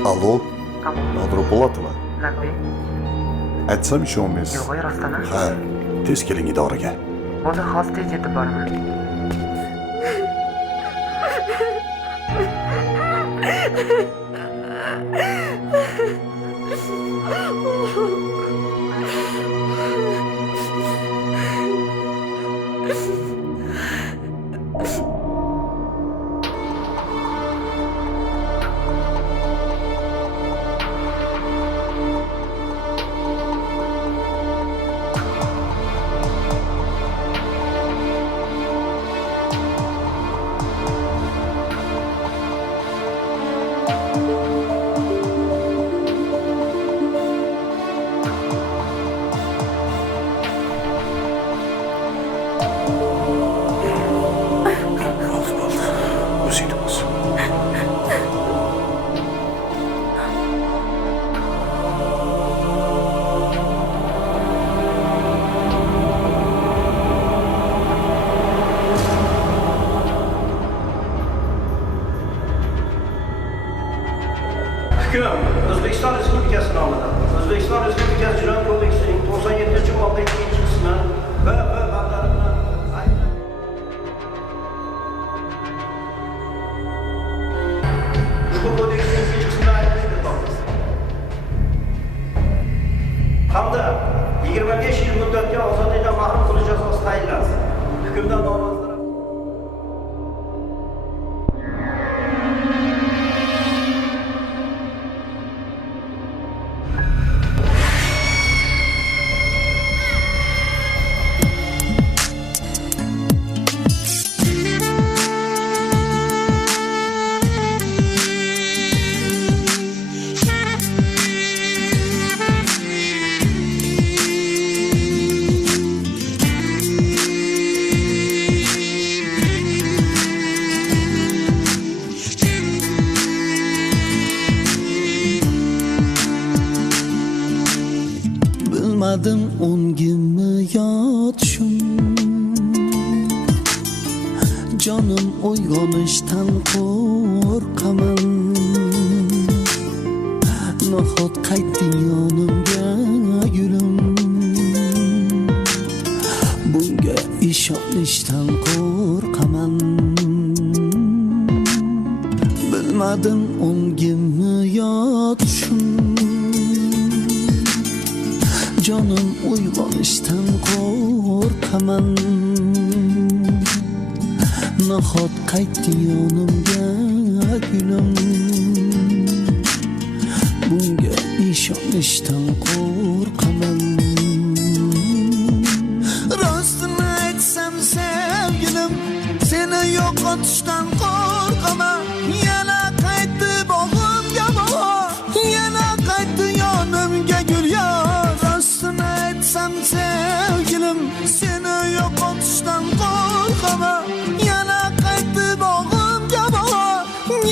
Allo? Nodir Po'latova? Labbay. Aytsam ishonmaysiz. Yo'q, rostdan. Ha, tez keling idoraga. Bo'ldi, hozir tez yetib boraman. hukmdan ovozlar. Bilmadim o'ngimmi yotishim, jonim uyg'onishdan qo'rqaman. Nahot qaytdi yonimga gulim, bunga ishonishdan qo'rqaman. Bilmadim o'ngimmi yotishim, jonim uyg'onishdan qo'rqaman. Nahot qaytdi yonimga gulim, bunga ishonishdan qo'rqaman. Rostini aytsam sevgilim, seni yo'qotishdan qo'rqaman. Yana qaytdi bog'imga bahor, yana qaytdi yonimga gul yor. Rostini aytsam sevgilim, seni yo'qotishdan qo'rqaman. Yana qaytdi bog'imga bahor,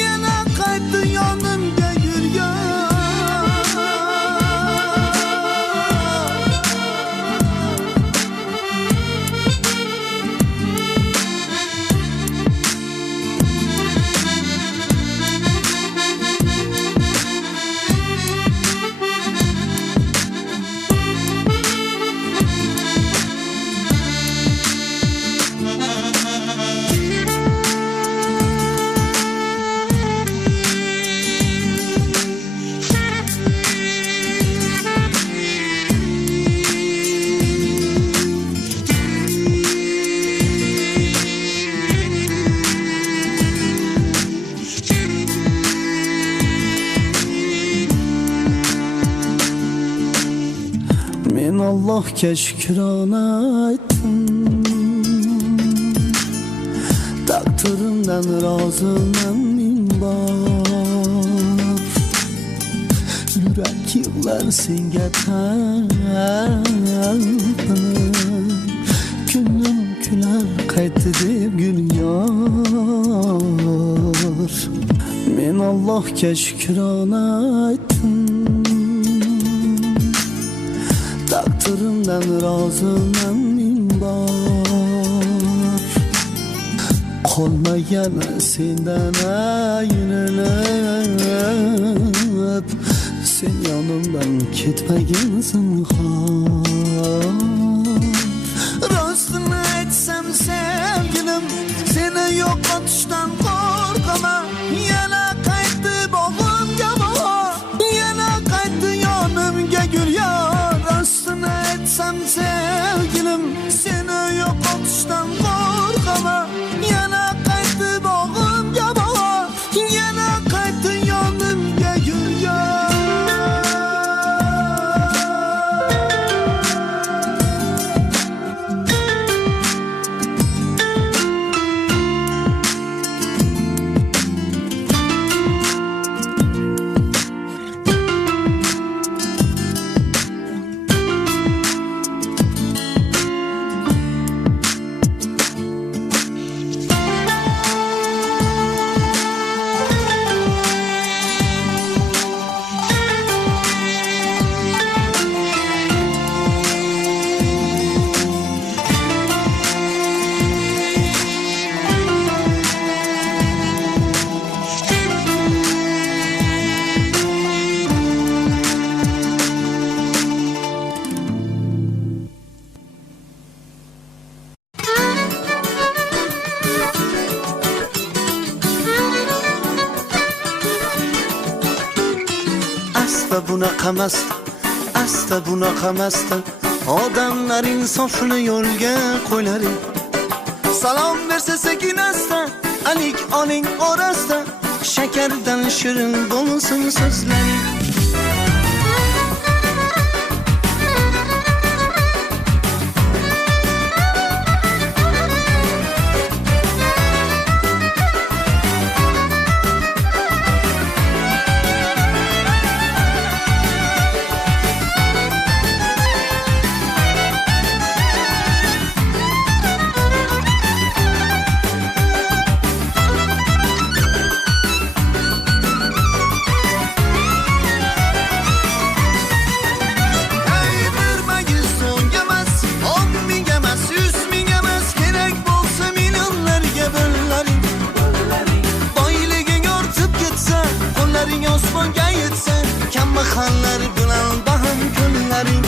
yana qaytdi yonimga gul yor. Men Allohga shukrona aytdim, taqdirimdan roziman ming bor. Yurak yig'lar senga talpinib, ko'nglim kular qaytdi deb gul yor. Men Allohga shukrona aytdim, taqdirimdan roziman ming bor. Qolmagan sendan ayrilib, sen yonimdan ketmagin zinhor. Rostini aytsam sevgilim, seni yo'qotishdan qo'rqaman. Yana qaytdi bog'imga bahor, yana qaytdi yonimga gul yor. Rostini aytsam sevgilim, seni yo'qotishdan qo'rqaman. Yana qaytdi bog'imga bahor, yana qaytdi yonimga gul yor. Asta bunaqa emasdi, odamlar insofini yo'lga qo'ylar. salom bersa sekinasdan alik oling orasida shakardan shirin bo'lsin so'zlaring. Kambag'allar bilan baham kunlaring.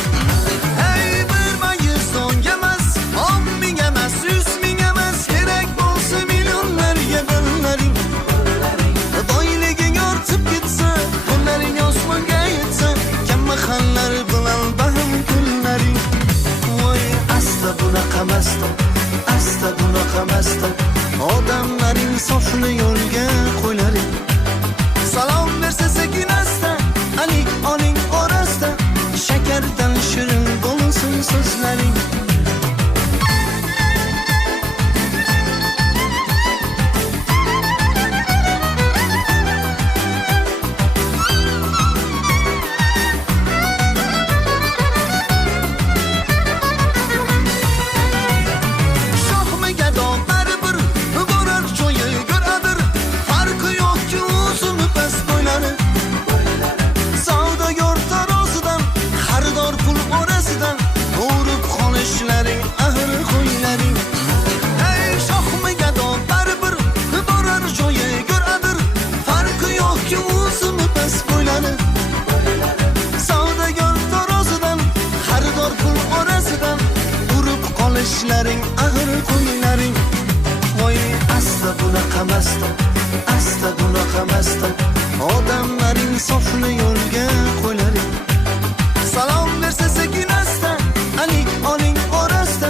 Ey bir mayis so'ng emas, 10 ming emas, 100 ming emas, kerak bo'lsa millionlarga pullaring. Boyliging ortib ketsa, kunlaring osmonga yetsa, kambag'allar bilan baham kunlaring. Voy asta bunaqamasdi, asta bunaqamasdi, odamlaring sofni yo'lga qo'ylaring. Salom bersa sekinasdan alik oling orasida shakardan shirin bo'lsin so'zlaring. Shohmi gado baribir borar joyi go'radir, farqi yo'qki o'zini past qo'ylari. Savdogar tarozidan, xaridor pul orasidan o'rib qolishlaring ahri qo'ylaring. Ey shohmi gado baribir borar joyi go'radir, farqi yo'qki o'zini past qo'ylari. Savdogar tarozidan, xaridor pul orasidan o'rib qolishlaring ahri qo'ylaring. Voy asta bunaqamasdi, asta bunaqamasdi, odamlaring sofni yo'lga qo'ylaring. Salom bersa sekinasdan alik oling orasida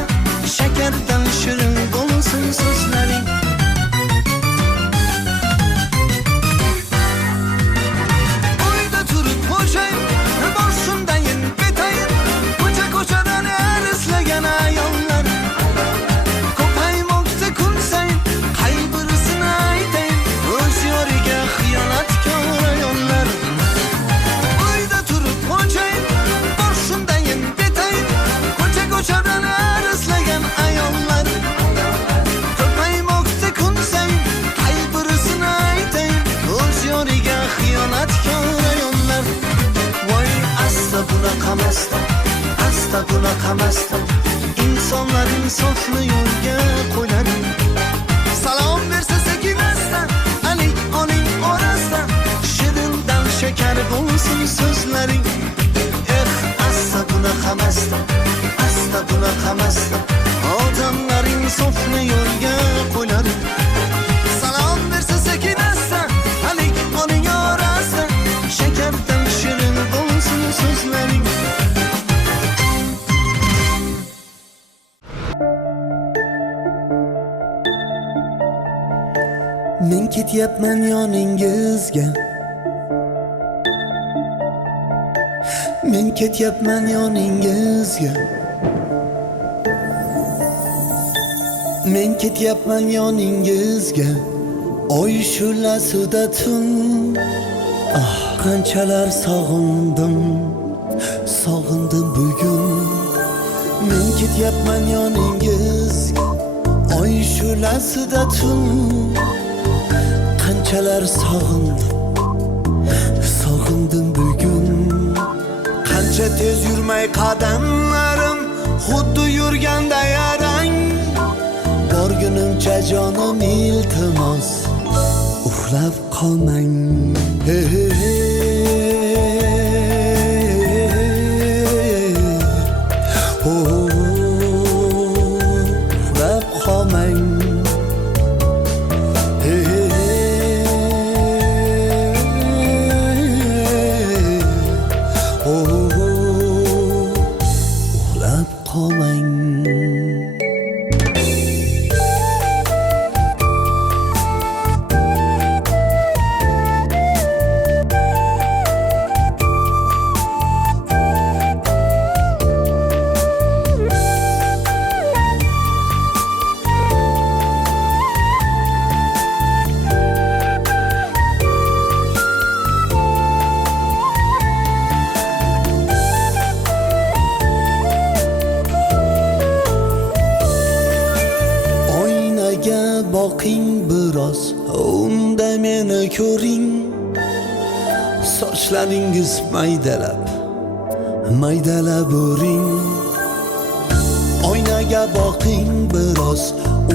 shakardan shirin bo'lsin so'zlaring. Oyda turib qo'shay boshimdayin betayin, ko'cha-ko'chadan arislagan ayollar. Ko'paymoqda kun sayin qaybirisini aytayin, o'z yoriga xiyonatkor ayollar. Oyda turib qo'shayin boshimdayin betayin, ko'cha-ko'chadan arislagan ayollar. Ko'paymoqda kun sayin qaybirisini aytayin, o'z yoriga xiyonatkor ayollar. Voy asta bunaqamasdi, asta bunaqamasdi, insonlaring sofni yo'lga qo'ylaring. Salom bersa sekinasdan alik oling orasida shirindan shakar bo'lsin so'zlaring. Asta bunaqamasdi, asta bunaqamasdi, odamlaring sofni yo'lga qo'ylaring. Salom bersa sekinasdan alik oling orasida shakardan shirin bo'lsin so'zlaring. Men ketyapman yoningizga, men ketyapman yoningizga, men ketyapman yoningizga, oy shulasida tun. Ah, qanchalar sog'indim, sog'indim bugun. Men ketyapman yoningizga, oy shulasida tun. Qanchalar sog'indim, sog'indim bugun. Qancha tez yurmay qadamlarim, xuddi yurganda yarang. Borgunimcha jonim iltimos, uxlab qolmang. Hey, hey, hey. Oh, uxlab qolmang. boqing biroz unda meni ko'ring sochlaringiz maydalab o'ring oynaga boqing biroz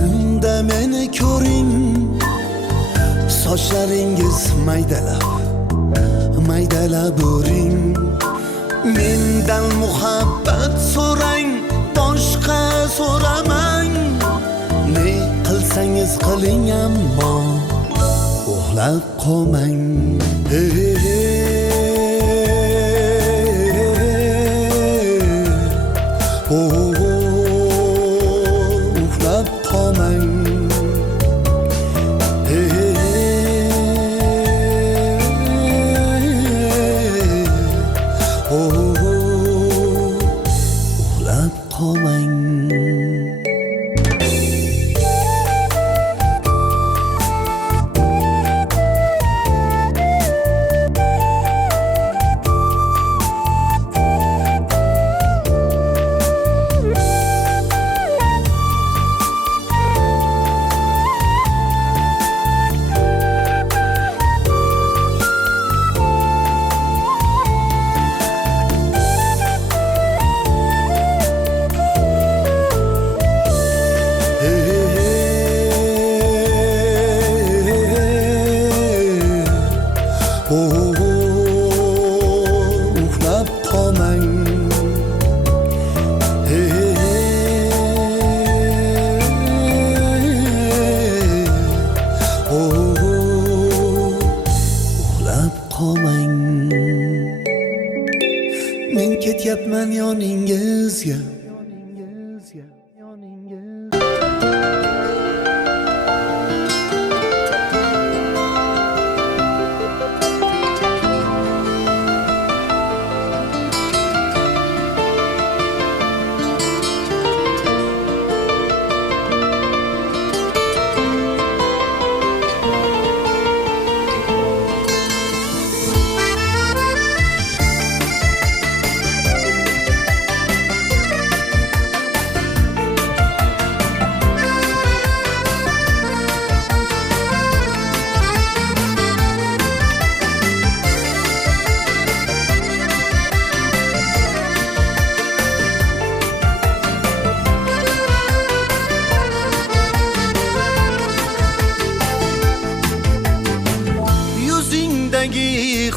unda meni ko'ring sochlaringiz maydalab o'ring mendan muhabbat so'rang boshqa so'ramang ne qilsangiz qiling ammo uxlab qolmang uxlab qolmang uxlab qolmang uxlab qolmang uxlab qolmang men ketyapman yoningizga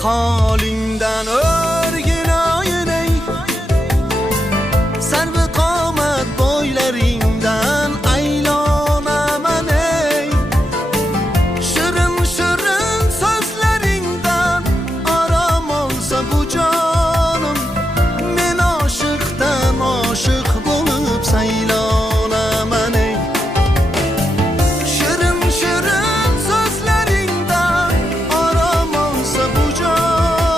holingdan o'rgin oyinay sarvi qomat bo'ylaringdan aylonaman ey shirin shirin so'zlaringdan orom olsa bu jonim men oshiqdan oshiq bo'lib saylonaman ey shirin shirin so'zlaringdan orom olsa bu jonim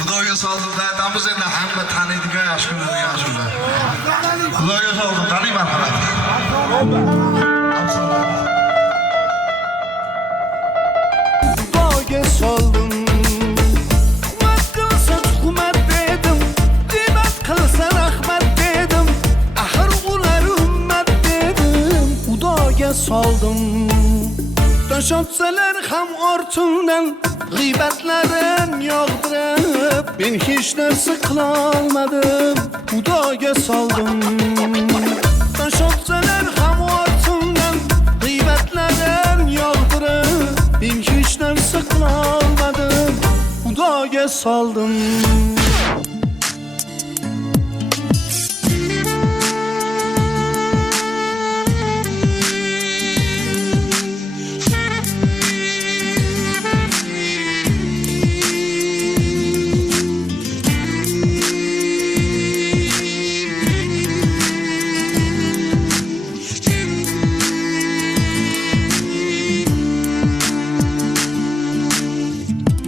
Xudoga soldim aytamiz endi hamma taniydigan yosh kunlar yosh kunlar. Xudoga soldim qani marhamat. Xudoga soldim. Tuhmat qilsa tuhmat dedim. G'iybat qilsa rahmat dedim. Axir ular ummat dedim. Xudoga soldim. Toshotsalar ham ortimdan g'iybatlarin yog'dirib, men hech narsa qila olmadim. Xudoga soldim. Toshotsalar ham ortimdan g'iybatlarin yog'dirib, men hech narsa qila olmadim. Xudoga soldim.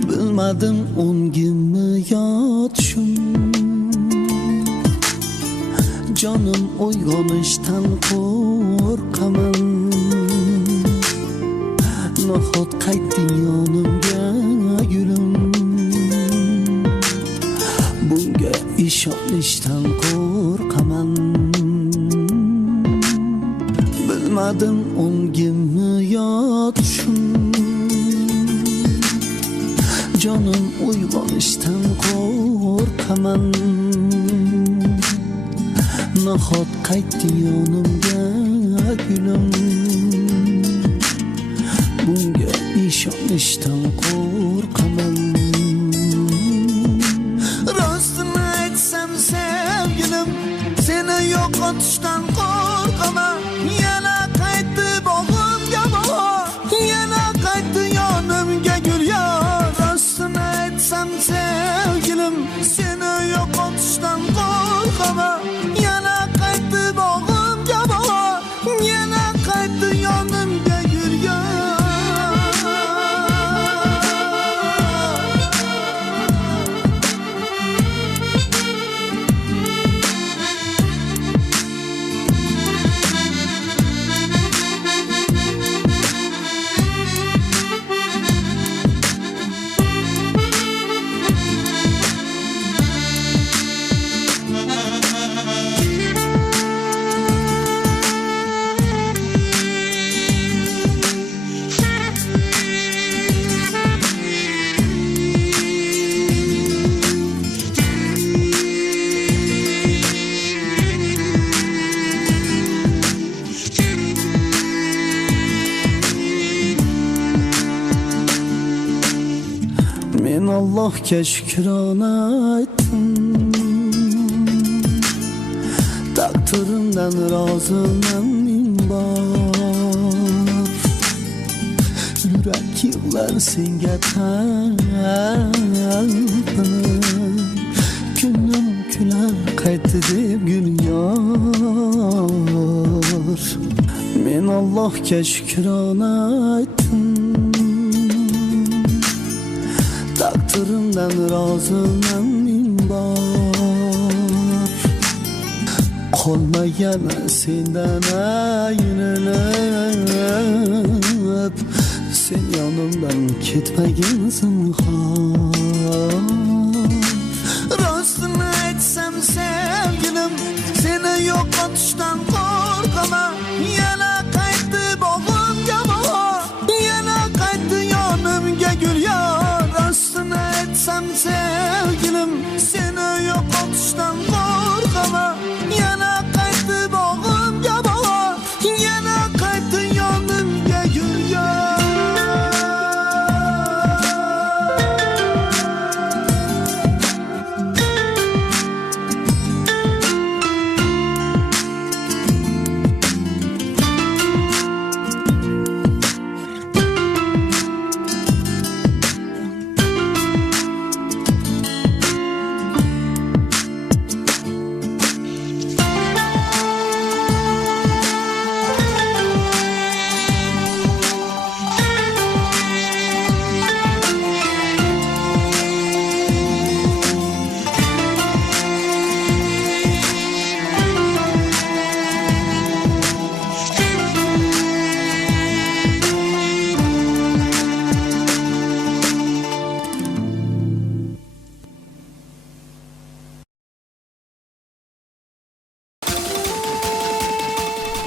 Bilmadim o'ngimni yotishim, jonim uyg'onishdan qo'rqaman. Nahot qaytding yonimga gulim, bunga ishonishdan qo'rqaman. Bilmadim o'ngimni yotishim, jonim uyg'onishdan qo'rqaman. Nahot qaytding yonimga gulim, bunga ishonishdan qo'rqaman. Rostini aytsam sevgilim, seni yo'qotishdan qo'rqaman. Yana qaytdi bog'imga bahor, yana qaytdi yonimga gul yor. Rostini aytsam sevgilim, seni yo'qotishdan qo'rqaman. Yana qaytdi bog'imga bahor, yana qaytdi yonimga gul yor. Men Allohga shukrona aytdim, taqdirimdan roziman men bor. Yurak yig'lar senga talpinib, kunim kular qaytdi deb gul yor. Men Allohga shukrona aytdim, taqdirimdan roziman men bor. Qolmagan sendan ayrilib, sen yonimdan ketmagin zinhor. Rostini aytsam sevgilim, seni yo'qotishdan qo'rqaman. Yana qaytdi bog'imga bahor, yana qaytdi yonimga gul yor. Rostini aytsam sevgilim, seni yo'qotishdan qo'rqaman. Yana qaytdi bog'imga bahor, yana qaytdi yonimga gul yor.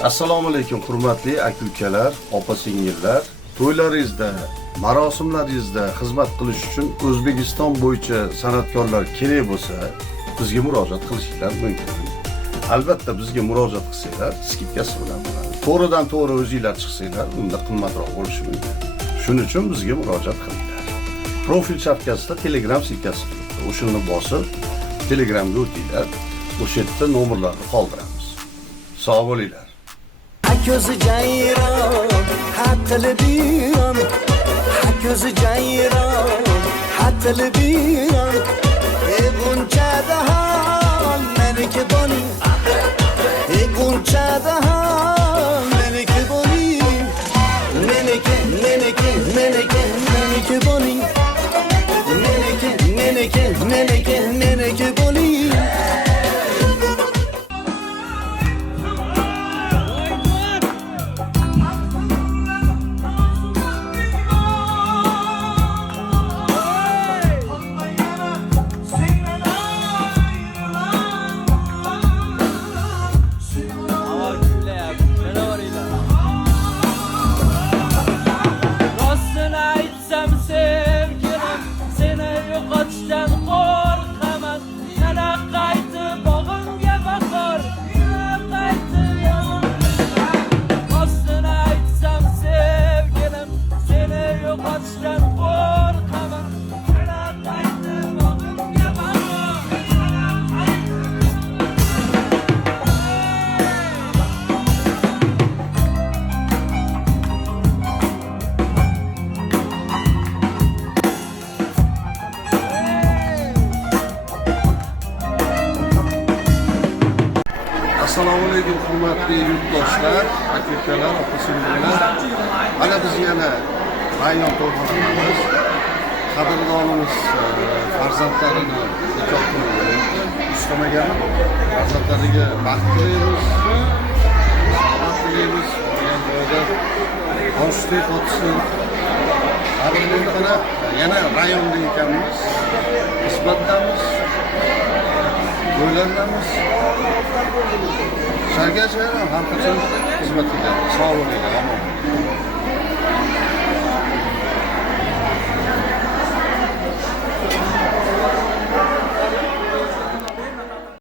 Assalomu alaykum hurmatli aka-ukalar, opa-singillar. To'ylaringizda, marosimlaringizda xizmat qilish uchun O'zbekiston bo'yicha san'atkorlar kerak bo'lsa, bizga murojaat qilishinglar mumkin. Albatta bizga murojaat qilsanglar, skidkasi bilan bo'ladi. To'g'ridan to'g'ri o'zingizlar chiqsanglar, unda qimmatroq bo'lishi mumkin. Shuning uchun bizga murojaat qilinglar. Profil shapkasida Telegram silkasi turibdi. O'shani bosib, Telegramga o'tinglar. O'sha yerda nomerlarni qoldiramiz. Sog' bo'linglar. Ko'zi jayron, hatili biron. Ko'zi jayron, hatili biron. Bunchada ham meniki bo'ling. Bunchada ham meniki bo'ling. Meniki bo'ling. Meniki bo'ling. Assalomu alaykum hurmatli yurtdoshlar, aka-ukalar, opa-singillar. Mana biz yana rayon to'yxonamiz. Qadrdonimiz farzandlarini nikoh qilib istamagan farzandlariga baxt tilaymiz. Baxt tilaymiz. Xo'shlik o'tsin. Qadrli yana rayonda ekanmiz. Xizmatdamiz. To'ylardamiz. Sargacha har qachon xizmat qiladi. Sog' bo'linglar, omon.